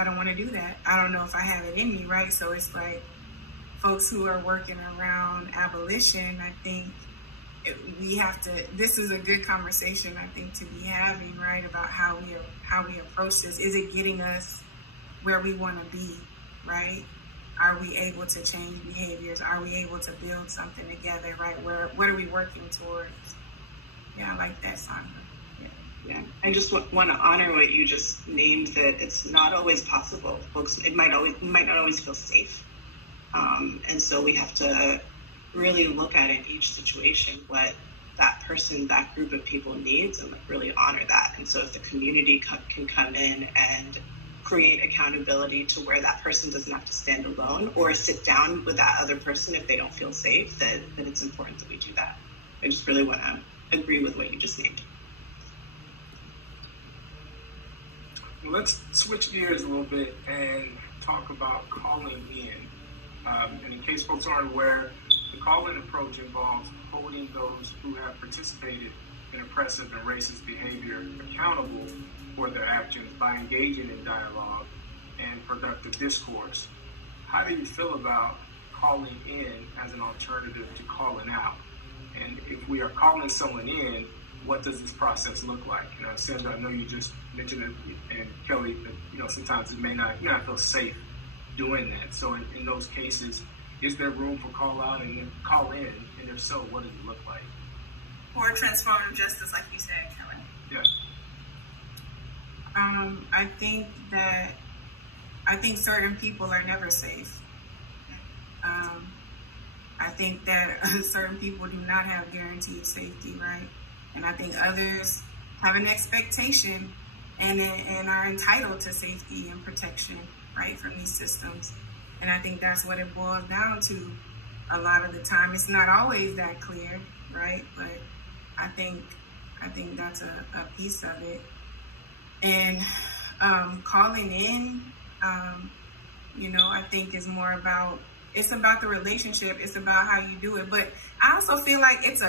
don't want to do that. I don't know if I have it in me, right? So it's like folks who are working around abolition, I think we have to, this is a good conversation, I think, to be having, right, about how we approach this. Is it getting us where we want to be, right? Are we able to change behaviors? Are we able to build something together, right? What are we working towards? Yeah, I like that, Sandra. Yeah, I just want to honor what you just named, that it's not always possible. Folks, we might not always feel safe. And so we have to really look at in each situation what that person, that group of people needs, and really honor that. And so if the community can come in and create accountability to where that person doesn't have to stand alone or sit down with that other person if they don't feel safe, then it's important that we do that. I just really want to agree with what you just named. Let's switch gears a little bit and talk about calling in. And in case folks aren't aware, the call-in approach involves holding those who have participated in oppressive and racist behavior accountable for their actions by engaging in dialogue and productive discourse. How do you feel about calling in as an alternative to calling out? And if we are calling someone in, what does this process look like? You know, Sandra, I know you just mentioned it, and Kelly, that, you know, sometimes it may not, you not feel safe doing that. So in those cases, is there room for call out and then call in? And if so, what does it look like? Or transformative justice, like you said, Kelly. Yeah. I think certain people are never safe. I think that certain people do not have guaranteed safety, right? And I think others have an expectation and are entitled to safety and protection, right, from these systems. And I think that's what it boils down to a lot of the time. It's not always that clear, right? But I think that's a piece of it. And calling in, you know, I think is more about It's about the relationship. It's about how you do it. But I also feel like it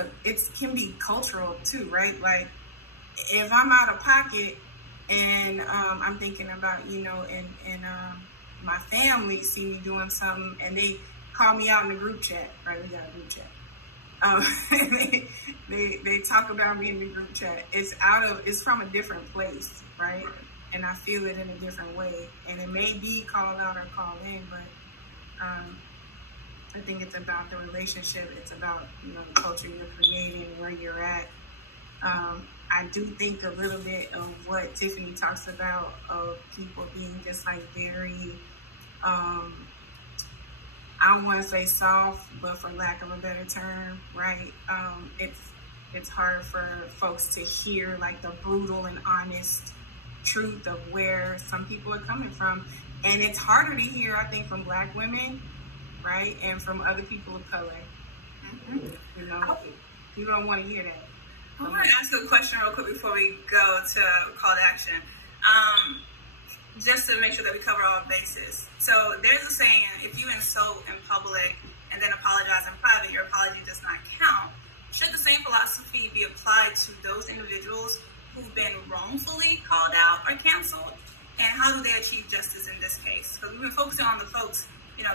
can be cultural too, right? Like if I'm out of pocket and I'm thinking about, and my family see me doing something and they call me out in the group chat, right? We got a group chat. They talk about me in the group chat. It's from a different place, right? And I feel it in a different way. And it may be called out or called in, but I think it's about the relationship. It's about, the culture you're creating, where you're at. I do think a little bit of what Tiffany talks about of people being just like very, I don't want to say soft, but for lack of a better term, right? It's hard for folks to hear like the brutal and honest truth of where some people are coming from. And it's harder to hear, I think, from Black women, right? And from other people of color. You don't want to hear that. I want to ask you a question real quick before we go to call to action. Just to make sure that we cover all bases. So there's a saying, if you insult in public and then apologize in private, your apology does not count. Should the same philosophy be applied to those individuals who've been wrongfully called out or canceled? And how do they achieve justice in this case? Because we've been focusing on the folks,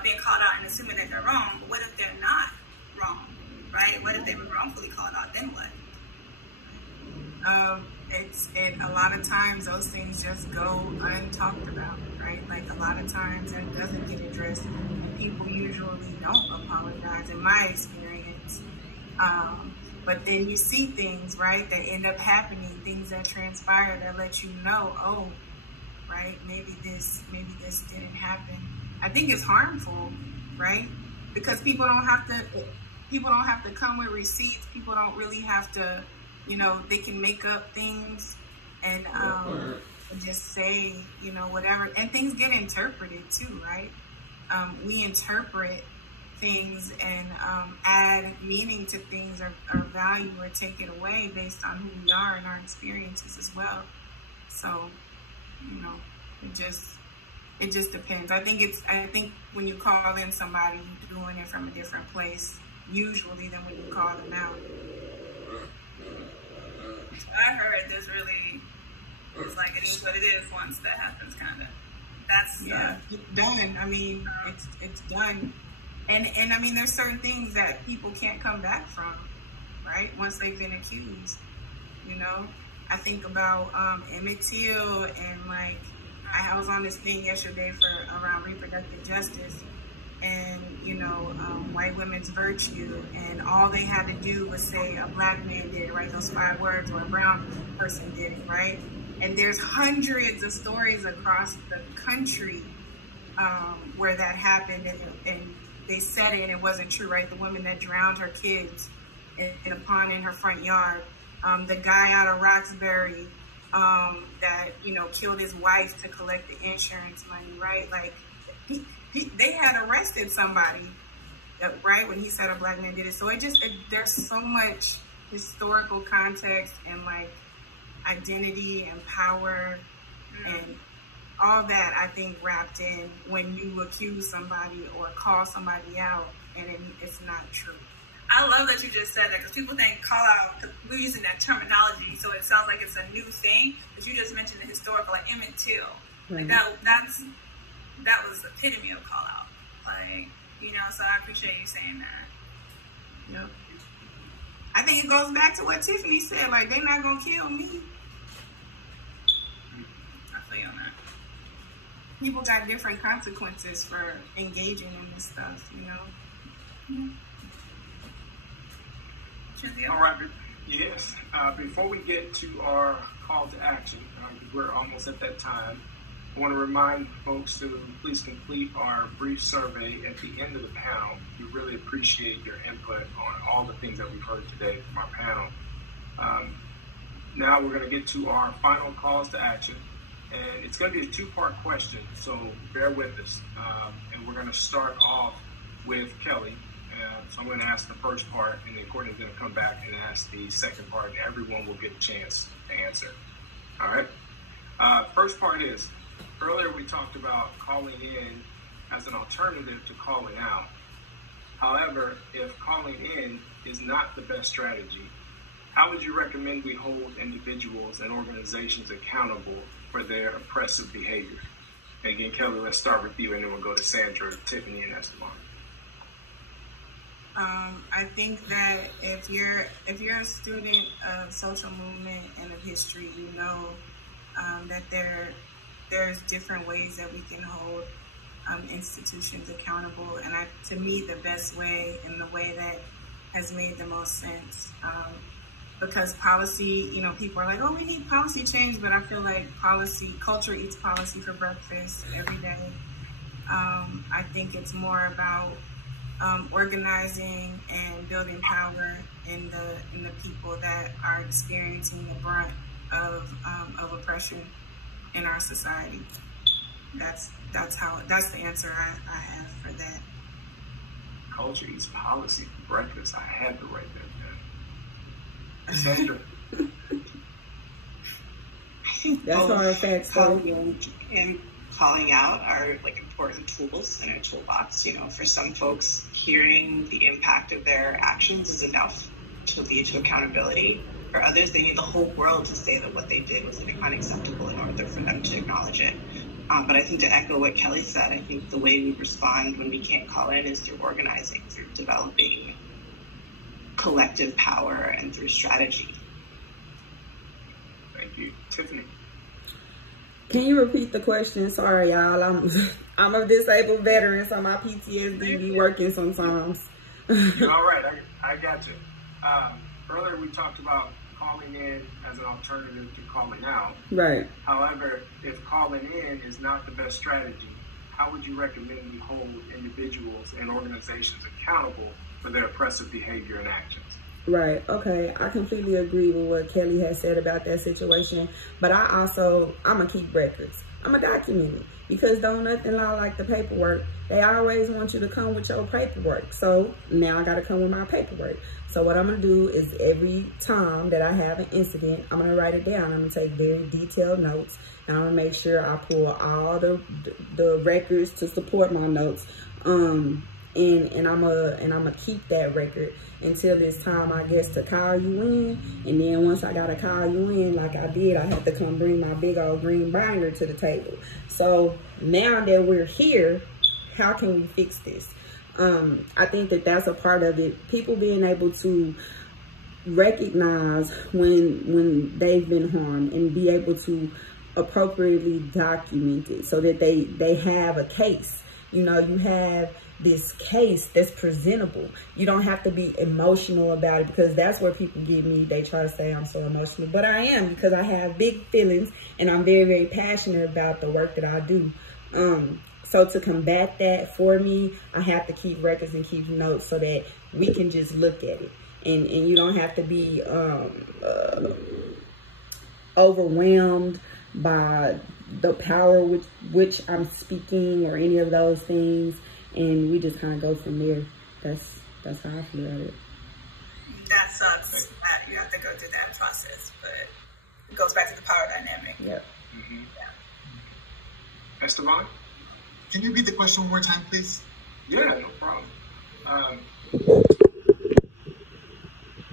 being called out and assuming that they're wrong, but what if they're not wrong, right? What if they were wrongfully called out, then what? A lot of times those things just go untalked about, right? Like a lot of times that doesn't get addressed, and people usually don't apologize, in my experience. But then you see things, right, that end up happening, things that transpire that let you know, oh, right, maybe this didn't happen. I think it's harmful, right? Because people don't have to come with receipts. People don't really have to. They can make up things and just say, whatever. And things get interpreted too, right? We interpret things and add meaning to things or value or take it away based on who we are and our experiences as well. So, it just depends. I think when you call in somebody, you're doing it from a different place, usually than when you call them out. I heard it's like it is what it is once that happens, kind of. That's it's done. I mean, it's done, and I mean, there's certain things that people can't come back from, right? Once they've been accused, I think about Emmett Till, and like I was on this thing yesterday around reproductive justice. And, white women's virtue, and all they had to do was say a Black man did it, right? Those 5 words, or a brown person did it, right? And there's hundreds of stories across the country where that happened, and they said it and it wasn't true, right? The woman that drowned her kids in a pond in her front yard, the guy out of Roxbury that, killed his wife to collect the insurance money, right? Like, they had arrested somebody, right, when he said a Black man did it. So there's so much historical context and like identity and power and all that, I think, wrapped in when you accuse somebody or call somebody out and it's not true. I love that you just said that, because people think call out, because we're using that terminology, so it sounds like it's a new thing. But you just mentioned the historical, like Emmett Till. Like that was the epitome of call out. Like, so I appreciate you saying that. Yep. I think it goes back to what Tiffany said, like, they're not going to kill me. I feel you on that. People got different consequences for engaging in this stuff, All right. Yes. Before we get to our call to action, we're almost at that time. I want to remind folks to please complete our brief survey at the end of the panel. We really appreciate your input on all the things that we've heard today from our panel. Now we're going to get to our final calls to action. And it's going to be a 2-part question, so bear with us. And we're going to start off with Kelly. So I'm going to ask the first part, and then Courtney's going to come back and ask the second part, and everyone will get a chance to answer. All right? First part is, earlier we talked about calling in as an alternative to calling out. However, if calling in is not the best strategy, how would you recommend we hold individuals and organizations accountable for their oppressive behavior? And again, Kelly, let's start with you, and then we'll go to Sandra, Tiffany, and Esteban. I think that if you're a student of social movement and of history, you know that there's different ways that we can hold institutions accountable. And to me, the best way and the way that has made the most sense, because policy, you know, people are like, oh, we need policy change, but I feel like culture eats policy for breakfast every day. I think it's more about organizing and building power in the people that are experiencing the brunt of oppression in our society. That's the answer I have for that. Culture eats policy for breakfast. I had to write that down. Sandra. That's hard facts, though. And calling out are like important tools in a toolbox. You know, for some folks, hearing the impact of their actions is enough to lead to accountability. For others, they need the whole world to say that what they did was unacceptable in order for them to acknowledge it. But I think, to echo what Kelly said, I think the way we respond when we can't call in is through organizing, through developing collective power, and through strategy. Thank you. Tiffany. Can you repeat the question? Sorry, y'all. I'm a disabled veteran, so my PTSD be working sometimes. All right, I got you. Earlier we talked about calling in as an alternative to calling out. Right. However, if calling in is not the best strategy, how would you recommend we hold individuals and organizations accountable for their oppressive behavior and actions? Right. Okay. I completely agree with what Kelly has said about that situation. But I'm going to keep records. I'm going to document it. Because don't nothing lie like the paperwork. They always want you to come with your paperwork. So now I got to come with my paperwork. So what I'm going to do is every time that I have an incident, I'm going to write it down. I'm going to take very detailed notes. And I'm going to make sure I pull all the records to support my notes. And I'm gonna keep that record until it's time, I guess, to call you in. And then once I gotta call you in, like I did, I have to come bring my big old green binder to the table. So now that we're here, how can we fix this? I think that that's a part of it. People being able to recognize when they've been harmed and be able to appropriately document it so that they have a case. You know, you have this case that's presentable. You don't have to be emotional about it, because that's where people get me. They try to say I'm so emotional, but I am, because I have big feelings and I'm very, very passionate about the work that I do. So to combat that for me, I have to keep records and keep notes so that we can just look at it. And you don't have to be overwhelmed by the power with which I'm speaking or any of those things. And we just kind of go from there. That's how I feel about it. That sucks. You have to go through that process, but it goes back to the power dynamic. Yep. Mm-hmm. Yeah. Esteban? Can you repeat the question one more time, please? Yeah, no problem.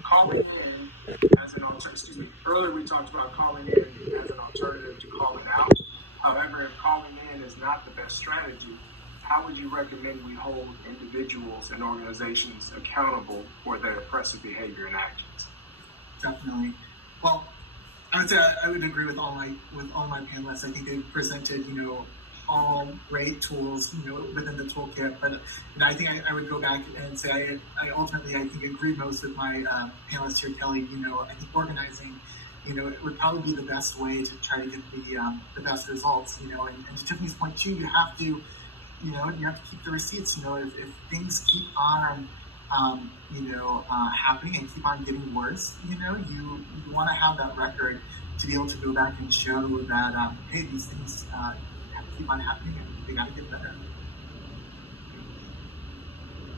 Calling in as an alternative, earlier we talked about calling in as an alternative to calling out. However, if calling in is not the best strategy, how would you recommend we hold individuals and organizations accountable for their oppressive behavior and actions? Definitely. Well, I would say I would agree with all my panelists. I think they presented, all great tools, within the toolkit. But I think I would go back and say I ultimately agree most with my panelists here, Kelly. I think organizing, it would probably be the best way to try to get the best results. And to Tiffany's point too, you have to keep the receipts. If things keep on, happening and keep on getting worse, you want to have that record to be able to go back and show that, hey, these things have to keep on happening and they got to get better.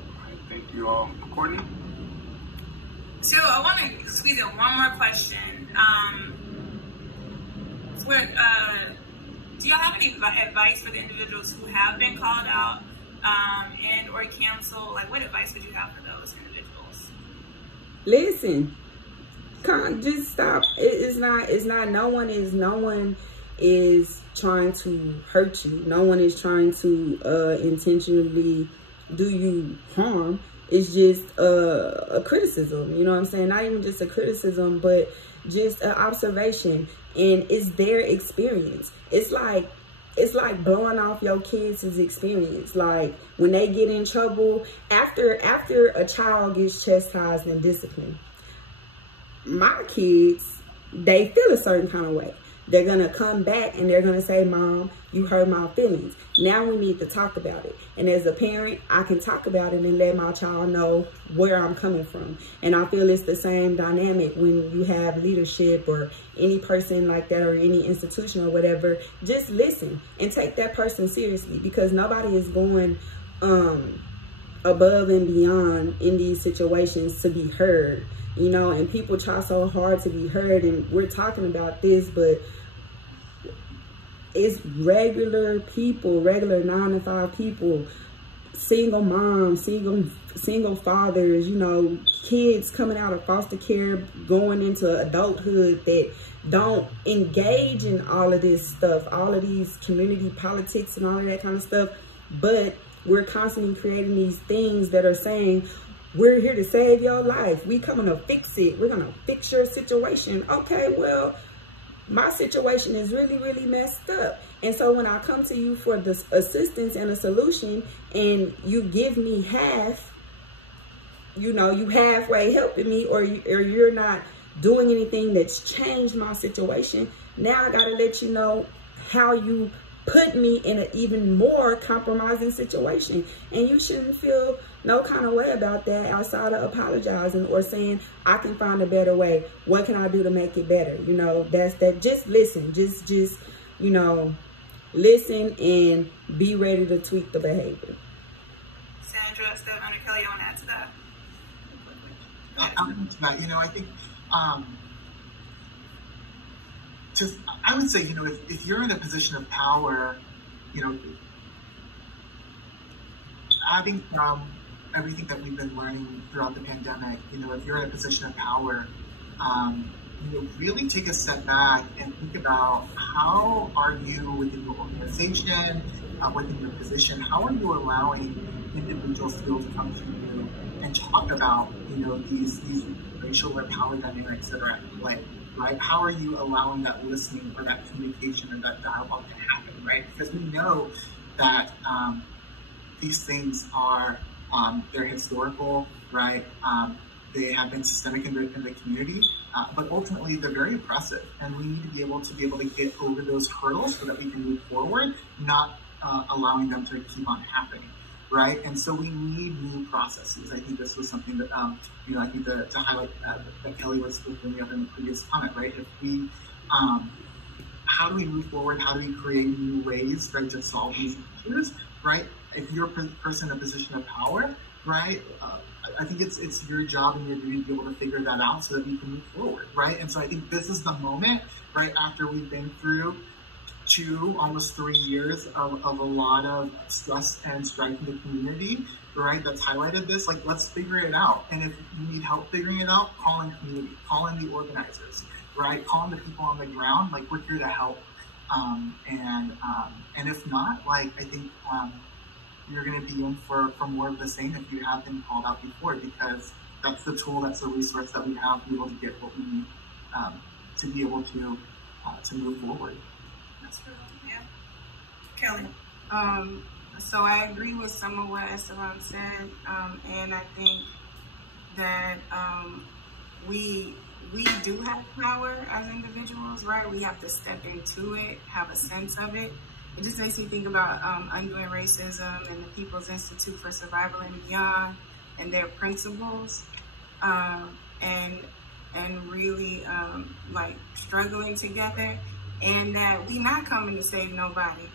All right, thank you all. Courtney? So I want to squeeze in one more question. Do y'all have any advice for the individuals who have been called out and or cancel? Like, what advice would you have for those individuals? Listen, just stop. It's not, no one is trying to hurt you. No one is trying to intentionally do you harm. It's just a criticism, you know what I'm saying? Not even just a criticism, but just an observation, and it's their experience. It's like blowing off your kids' experience. Like when they get in trouble, after a child gets chastised and disciplined, my kids, they feel a certain kind of way. They're gonna come back and they're gonna say, Mom, you hurt my feelings. Now we need to talk about it. And as a parent, I can talk about it and let my child know where I'm coming from. And I feel it's the same dynamic when you have leadership or any person like that or any institution or whatever. Just listen and take that person seriously, because nobody is going above and beyond in these situations to be heard. You know, and people try so hard to be heard, and we're talking about this, but it's regular people, regular 9-to-5 people, single moms, single fathers, you know, kids coming out of foster care, going into adulthood that don't engage in all of this stuff, all of these community politics and all of that kind of stuff. But we're constantly creating these things that are saying, we're here to save your life. We coming to fix it. We're going to fix your situation. Okay, well, my situation is really, really messed up. And so when I come to you for this assistance and a solution, and you give me half, you know, you halfway helping me, or you're not doing anything that's changed my situation, now I got to let you know how you put me in an even more compromising situation. And you shouldn't feel no kind of way about that outside of apologizing or saying, I can find a better way. What can I do to make it better? You know, that's that. Just listen, just, you know, listen and be ready to tweak the behavior. Sandra, Stephen, and Kelly, you want to add to that? You know, I think, I would say, you know, if you're in a position of power, you know, adding from everything that we've been learning throughout the pandemic, you know, if you're in a position of power, you know, really take a step back and think about how are you within your organization, within your position, how are you allowing individuals to be able to come to you and talk about, you know, these racial or power dynamics that are at play. Right? How are you allowing that listening or that communication or that dialogue to happen, right? Because we know that these things are, they're historical, right? They have been systemic in the community, but ultimately they're very oppressive, and we need to be able to get over those hurdles so that we can move forward, not allowing them to keep on happening. Right, and so we need new processes. I think this was something that, you know, I think to highlight that Kelly was bringing up in the previous comment. Right, if we, how do we move forward? How do we create new ways, right, to solve these issues? Right, if you're a person in a position of power, right, I think it's your job and your duty to be able to figure that out so that we can move forward. Right, and so I think this is the moment, right, after we've been through almost 3 years of a lot of stress and strife in the community, right, that's highlighted this. Like, let's figure it out. And if you need help figuring it out, call in community, call in the organizers, right, call in the people on the ground. Like, we're here to help. And if not, like, I think you're going to be in for more of the same if you have been called out before, because that's the tool, that's the resource that we have to be able to get what we need to be able to move forward. Yeah. Kelly. So I agree with some of what Esteban said, and I think that we do have power as individuals, right? We have to step into it, have a sense of it. It just makes me think about Undoing Racism and the People's Institute for Survival and Beyond and their principles, and really like struggling together. And that we not coming to save nobody,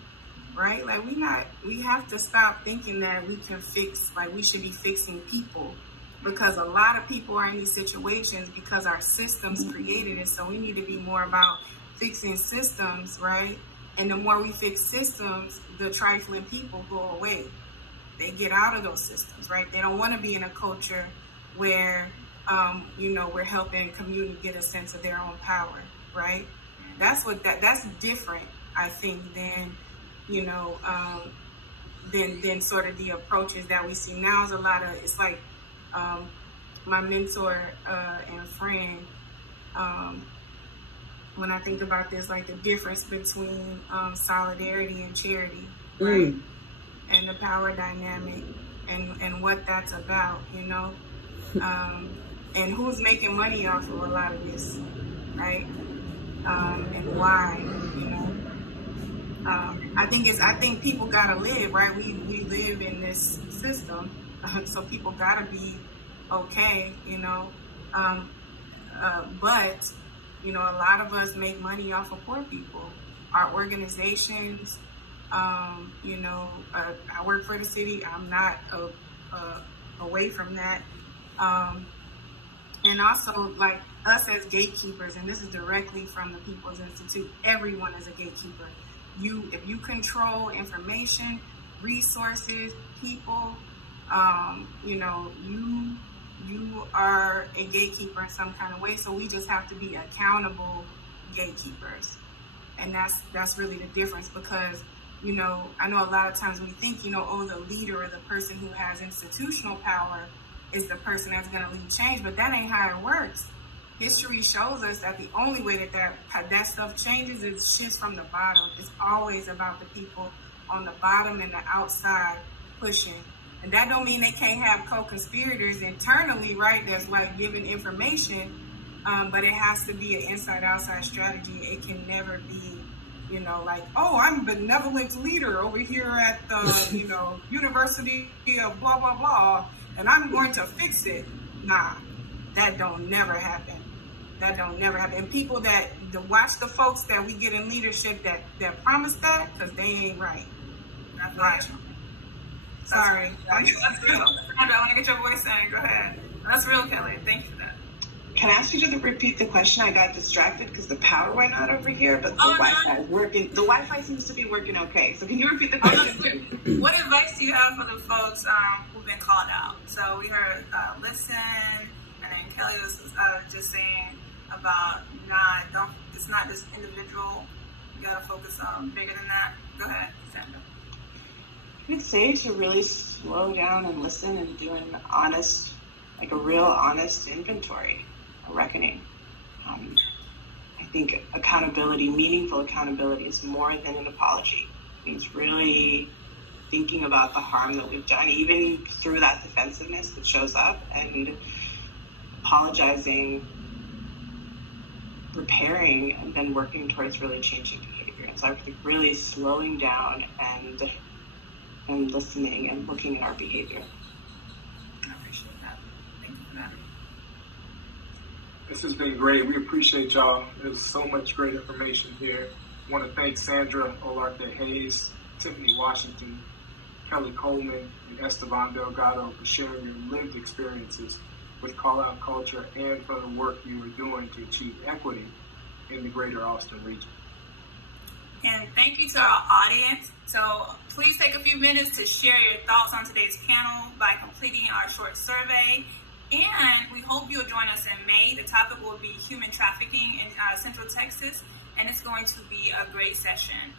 right? Like we have to stop thinking that we can fix, like we should be fixing people, because a lot of people are in these situations because our systems created it. So we need to be more about fixing systems, right? And the more we fix systems, the trifling people go away. they get out of those systems, right? They don't want to be in a culture where, you know, we're helping community get a sense of their own power, right? That's different, I think, than, you know, than sort of the approaches that we see now. Is a lot of, it's like, my mentor and friend, when I think about this, like the difference between solidarity and charity, right? And the power dynamic and what that's about, you know? And who's making money off of a lot of this, right? And why, you know? I think people gotta live, right? We live in this system, so people gotta be okay, you know? But, you know, a lot of us make money off of poor people. Our organizations, you know, I work for the city. I'm not away from that. And also, like, us as gatekeepers, and this is directly from the People's Institute, everyone is a gatekeeper. If you control information, resources, people, you know, you are a gatekeeper in some kind of way. So we just have to be accountable gatekeepers. And that's really the difference, because, you know, I know a lot of times we think, you know, oh, the leader or the person who has institutional power is the person that's going to lead change, but that ain't how it works. History shows us that the only way that stuff changes is shifts from the bottom. It's always about the people on the bottom and the outside pushing. And that don't mean they can't have co-conspirators internally, right? That's like giving information, but it has to be an inside-outside strategy. It can never be, you know, like, oh, I'm a benevolent leader over here at the, you know, University of blah, blah, blah, and I'm going to fix it. Nah, that don't never happen. That don't never happen. And people that watch the folks that we get in leadership that promise that, because they ain't right. That's right. Sorry. That's real. I want to get your voice in. Go ahead. That's real, Kelly. Thank you for that. Can I ask you to repeat the question? I got distracted because the power went out over here, but the Wi-Fi is working. The Wi-Fi seems to be working okay. So can you repeat the question? What advice do you have for the folks who've been called out? So we heard listen, and then Kelly was just saying about it's not just individual. You gotta focus on bigger than that. Go ahead, Sandra. I would say to really slow down and listen and do an honest, like a real honest inventory, a reckoning. I think accountability, meaningful accountability, is more than an apology. It's really thinking about the harm that we've done, even through that defensiveness that shows up, and apologizing, repairing, and then working towards really changing behavior. And so I think really slowing down and listening and looking at our behavior. I appreciate that. Thank you for that. This has been great. We appreciate y'all. There's so much great information here. I want to thank Sandra Olarte Hayes, Tiffany Washington, Kelly Coleman, and Esteban Delgado for sharing your lived experiences with Call Out Culture and for the work you are doing to achieve equity in the greater Austin region. And thank you to our audience. So please take a few minutes to share your thoughts on today's panel by completing our short survey. And we hope you'll join us in May. The topic will be human trafficking in Central Texas, and it's going to be a great session.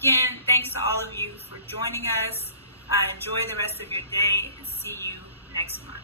Again, thanks to all of you for joining us. Enjoy the rest of your day, and see you next month.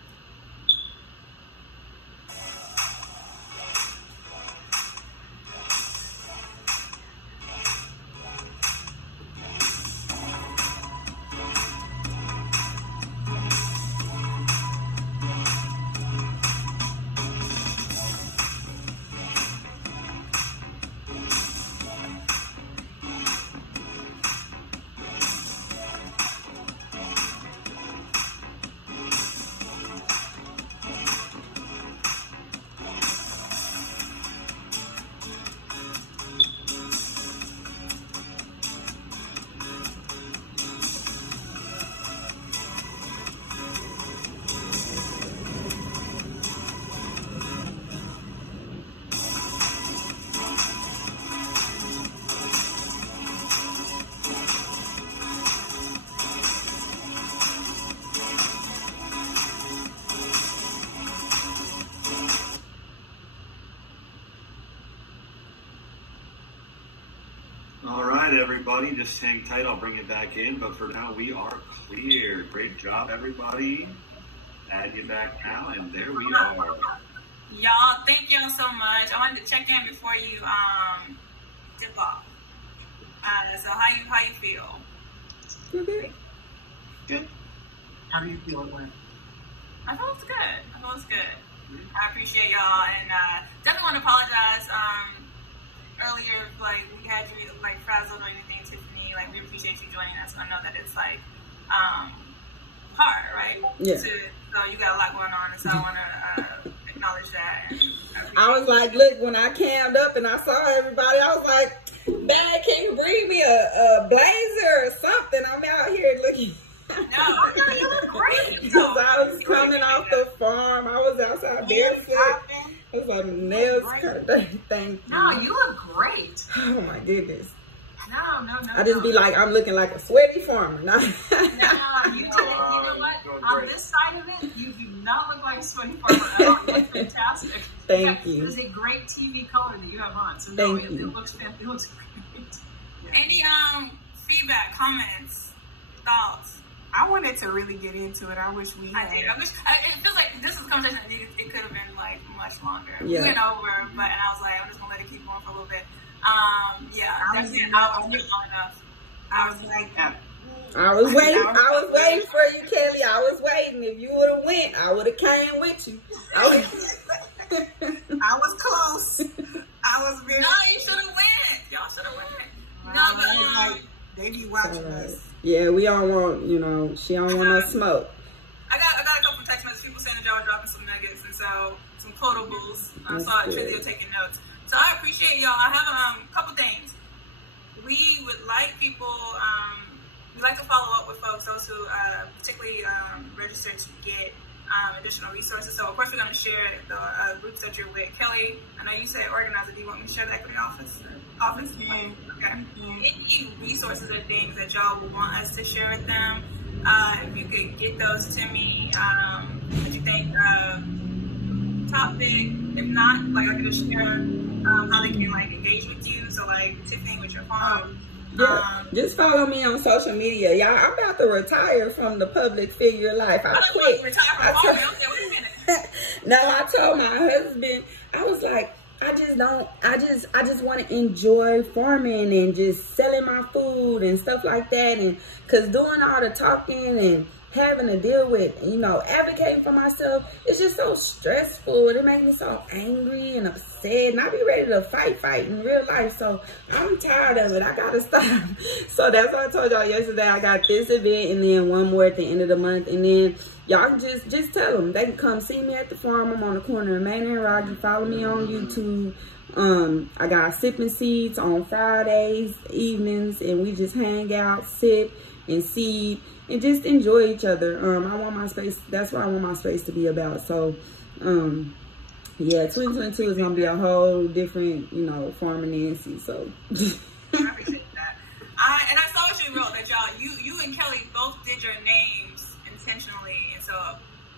All right, everybody, just hang tight. I'll bring it back in. But for now, we are clear. Great job, everybody. Add you back now, and there we are. Y'all, thank y'all so much. I wanted to check in before you dip off. So how you feel? Good. Good. How do you feel it went? I feel it's good. I appreciate y'all, and definitely want to apologize. Earlier, like, we had you like frazzled or anything, Tiffany. Like, we appreciate you joining us. I know that it's like hard, right? Yeah. So you got a lot going on, and so I want to acknowledge that. And I was like, look, when I cammed up and I saw everybody, I was like, Dad, can you bring me a blazer or something? I'm out here looking. No, you look great. Because I was coming off the farm. I was outside barefoot. I was like, nails cut. Thank you. No, you look great. Oh my goodness. No. I just be like, I'm looking like a sweaty farmer. No, you know what? On this side of it, you do not look like a sweaty farmer at all. You look fantastic. Thank you. It is a great TV color that you have on. So no, it looks fantastic. It looks great. Any feedback, comments, thoughts? I wanted to really get into it. I wish we had. It feels like this is a conversation that it could have been like much longer. Yeah. We went over, and I was like, I'm just gonna let it keep going for a little bit. Yeah, definitely not long enough. I was like, I was waiting for you, Kelly. I was waiting. If you would have went, I would have came with you. I was close. I was very. No, you should have went. Y'all should have went. No, but they be watching us. Yeah, we don't want, she don't want no smoke. I got a couple of text messages, people saying that y'all were dropping some nuggets, and so some quotables. I saw Trizio taking notes. So I appreciate y'all. I have a couple things. We would like people, we like to follow up with folks, those who particularly registered to get additional resources. So of course we're going to share the groups that you're with. Kelly, I know you said organizer. Do you want me to share the equity office? Yeah. Okay. Any resources or things that y'all would want us to share with them, if you could get those to me, that you think topic, if not, like I could just share how they can like engage with you. So like Tiffany with your phone. Yeah, just follow me on social media. Y'all, I'm about to retire from the public figure life. I quit. No, I told my husband, I was like, I just want to enjoy farming and just selling my food and stuff like that. And cause doing all the talking and having to deal with, advocating for myself, it's just so stressful. It makes me so angry and upset, and I be ready to fight in real life. So I'm tired of it. I gotta stop. So that's why I told y'all yesterday. I got this event and then one more at the end of the month, and then y'all just tell them they can come see me at the farm. I'm on the corner of Main and Rocky. Follow me on YouTube. I got sipping seeds on Fridays evenings, and we just hang out, sip and seed, and just enjoy each other. I want my space. That's what I want my space to be about. So, yeah, 2022 is gonna be a whole different, farming Nancy. So, I appreciate that. And I saw what you wrote that y'all, you and Kelly both did your names intentionally, and so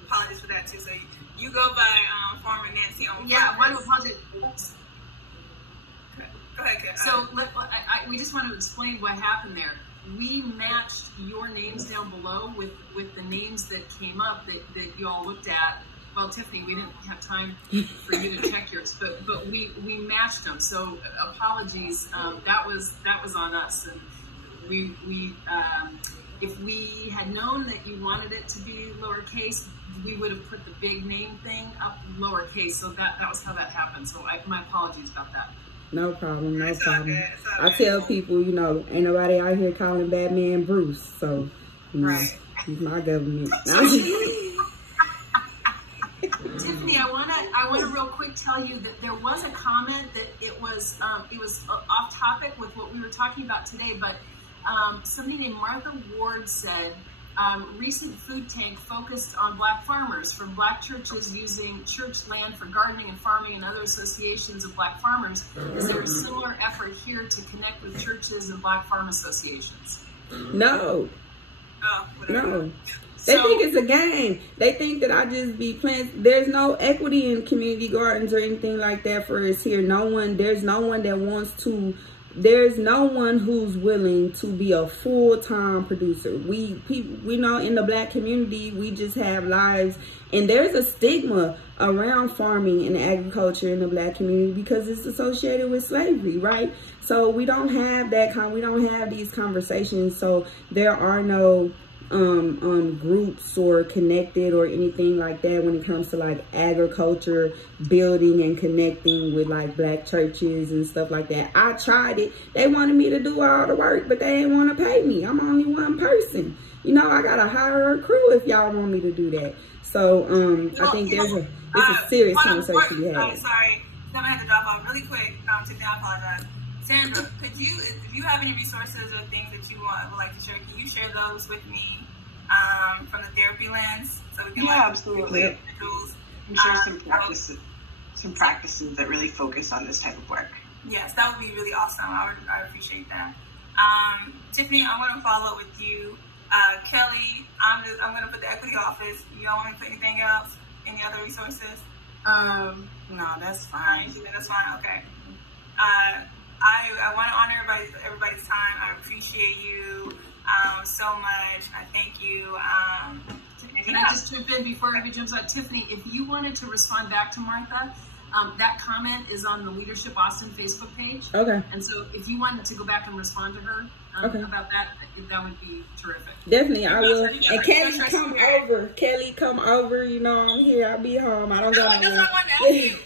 apologies for that too. So you go by Farmer Nancy on. Yeah, one apologize. Go ahead, Kelly. So we just want to explain what happened there. We matched your names down below with the names that came up that you all looked at. Well, Tiffany, we didn't have time for you to check yours, but we matched them. So apologies. That was on us. And we if we had known that you wanted it to be lowercase, we would have put the big name thing up lowercase. So that was how that happened. So my apologies about that. No problem, no problem. I tell people, ain't nobody out here calling Batman Bruce, so he's my government. Tiffany, I wanna real quick tell you that there was a comment that it was off topic with what we were talking about today, but somebody named Martha Ward said, recent food tank focused on Black farmers from Black churches using church land for gardening and farming and other associations of Black farmers. Is there a similar effort here to connect with churches and Black farm associations? No. No. They think it's a game. They think that I just be planting. There's no equity in community gardens or anything like that for us here. There's no one that wants to there's no one who's willing to be a full-time producer. We know in the Black community, we just have lives, and there's a stigma around farming and agriculture in the Black community because it's associated with slavery, right? So we don't have we don't have these conversations. So there are no groups or connected or anything like that when it comes to like agriculture, building and connecting with like Black churches and stuff like that. I tried it. They wanted me to do all the work, but they didn't want to pay me. I'm only one person. You know, I gotta hire a crew if y'all want me to do that. So I think it's a serious conversation to have. I'm sorry, I'm gonna have to drop off really quick. Tiffany, I apologize. Sandra, if you have any resources or things that you would like to share, can you share those with me from the therapy lens? So we can absolutely. I'm sure some practices that really focus on this type of work. Yes, that would be really awesome. I would appreciate that. Tiffany, I want to follow up with you. Kelly, I'm going to put the equity office. You don't want me to put anything else? Any other resources? No, that's fine. That's fine. Okay. I want to honor everybody's time. I appreciate you so much. I thank you. Can I just jump in before everybody jumps out? Tiffany, if you wanted to respond back to Martha, that comment is on the Leadership Austin Facebook page. Okay. And so if you wanted to go back and respond to her about that, that would be terrific. Definitely, I will. And Kelly, come over. Kelly, come over. You know I'm here. I'll be home. I don't go anywhere. We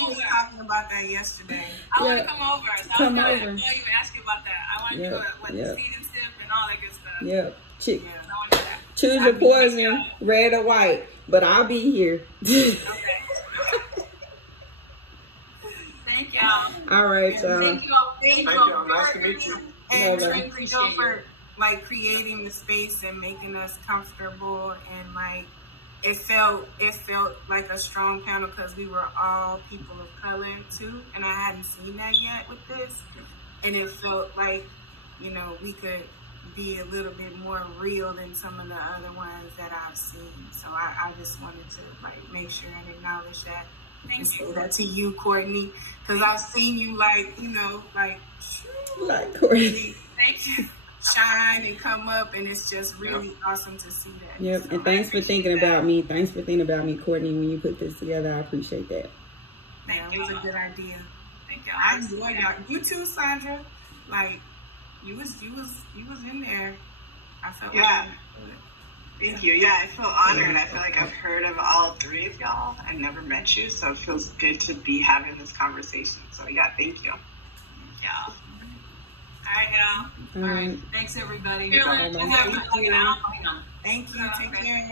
was talking about that yesterday. I want to come over. So come over. I was going to even ask you about that. I want to do the season tip and all that good stuff. Yep. Choose your poison, red or white. But I'll be here. Okay. Thank y'all. All right, y'all. Thank y'all. Thank y'all. Nice to meet you. And thank you for like creating the space and making us comfortable, and like it felt like a strong panel because we were all people of color too, and I hadn't seen that yet with this, and it felt like, you know, we could be a little bit more real than some of the other ones that I've seen. So I just wanted to like make sure and acknowledge that. And say that to you, Courtney, because I've seen you like, you know, like Courtney. Thank you. Shine and come up, and it's just really awesome to see that. Yep, so and thanks for thinking about me. Thanks for thinking about me, Courtney, when you put this together. I appreciate that. Yeah, it was a good idea. Thank you. I enjoyed y'all. You too, Sandra. Like you was in there. I felt like Thank you. Yeah, I feel honored. I feel like I've heard of all three of y'all. I've never met you, so it feels good to be having this conversation. So yeah, thank you. Thank y'all. All right, y'all. All right. Thanks, everybody. Thank you. Thank you. Take care.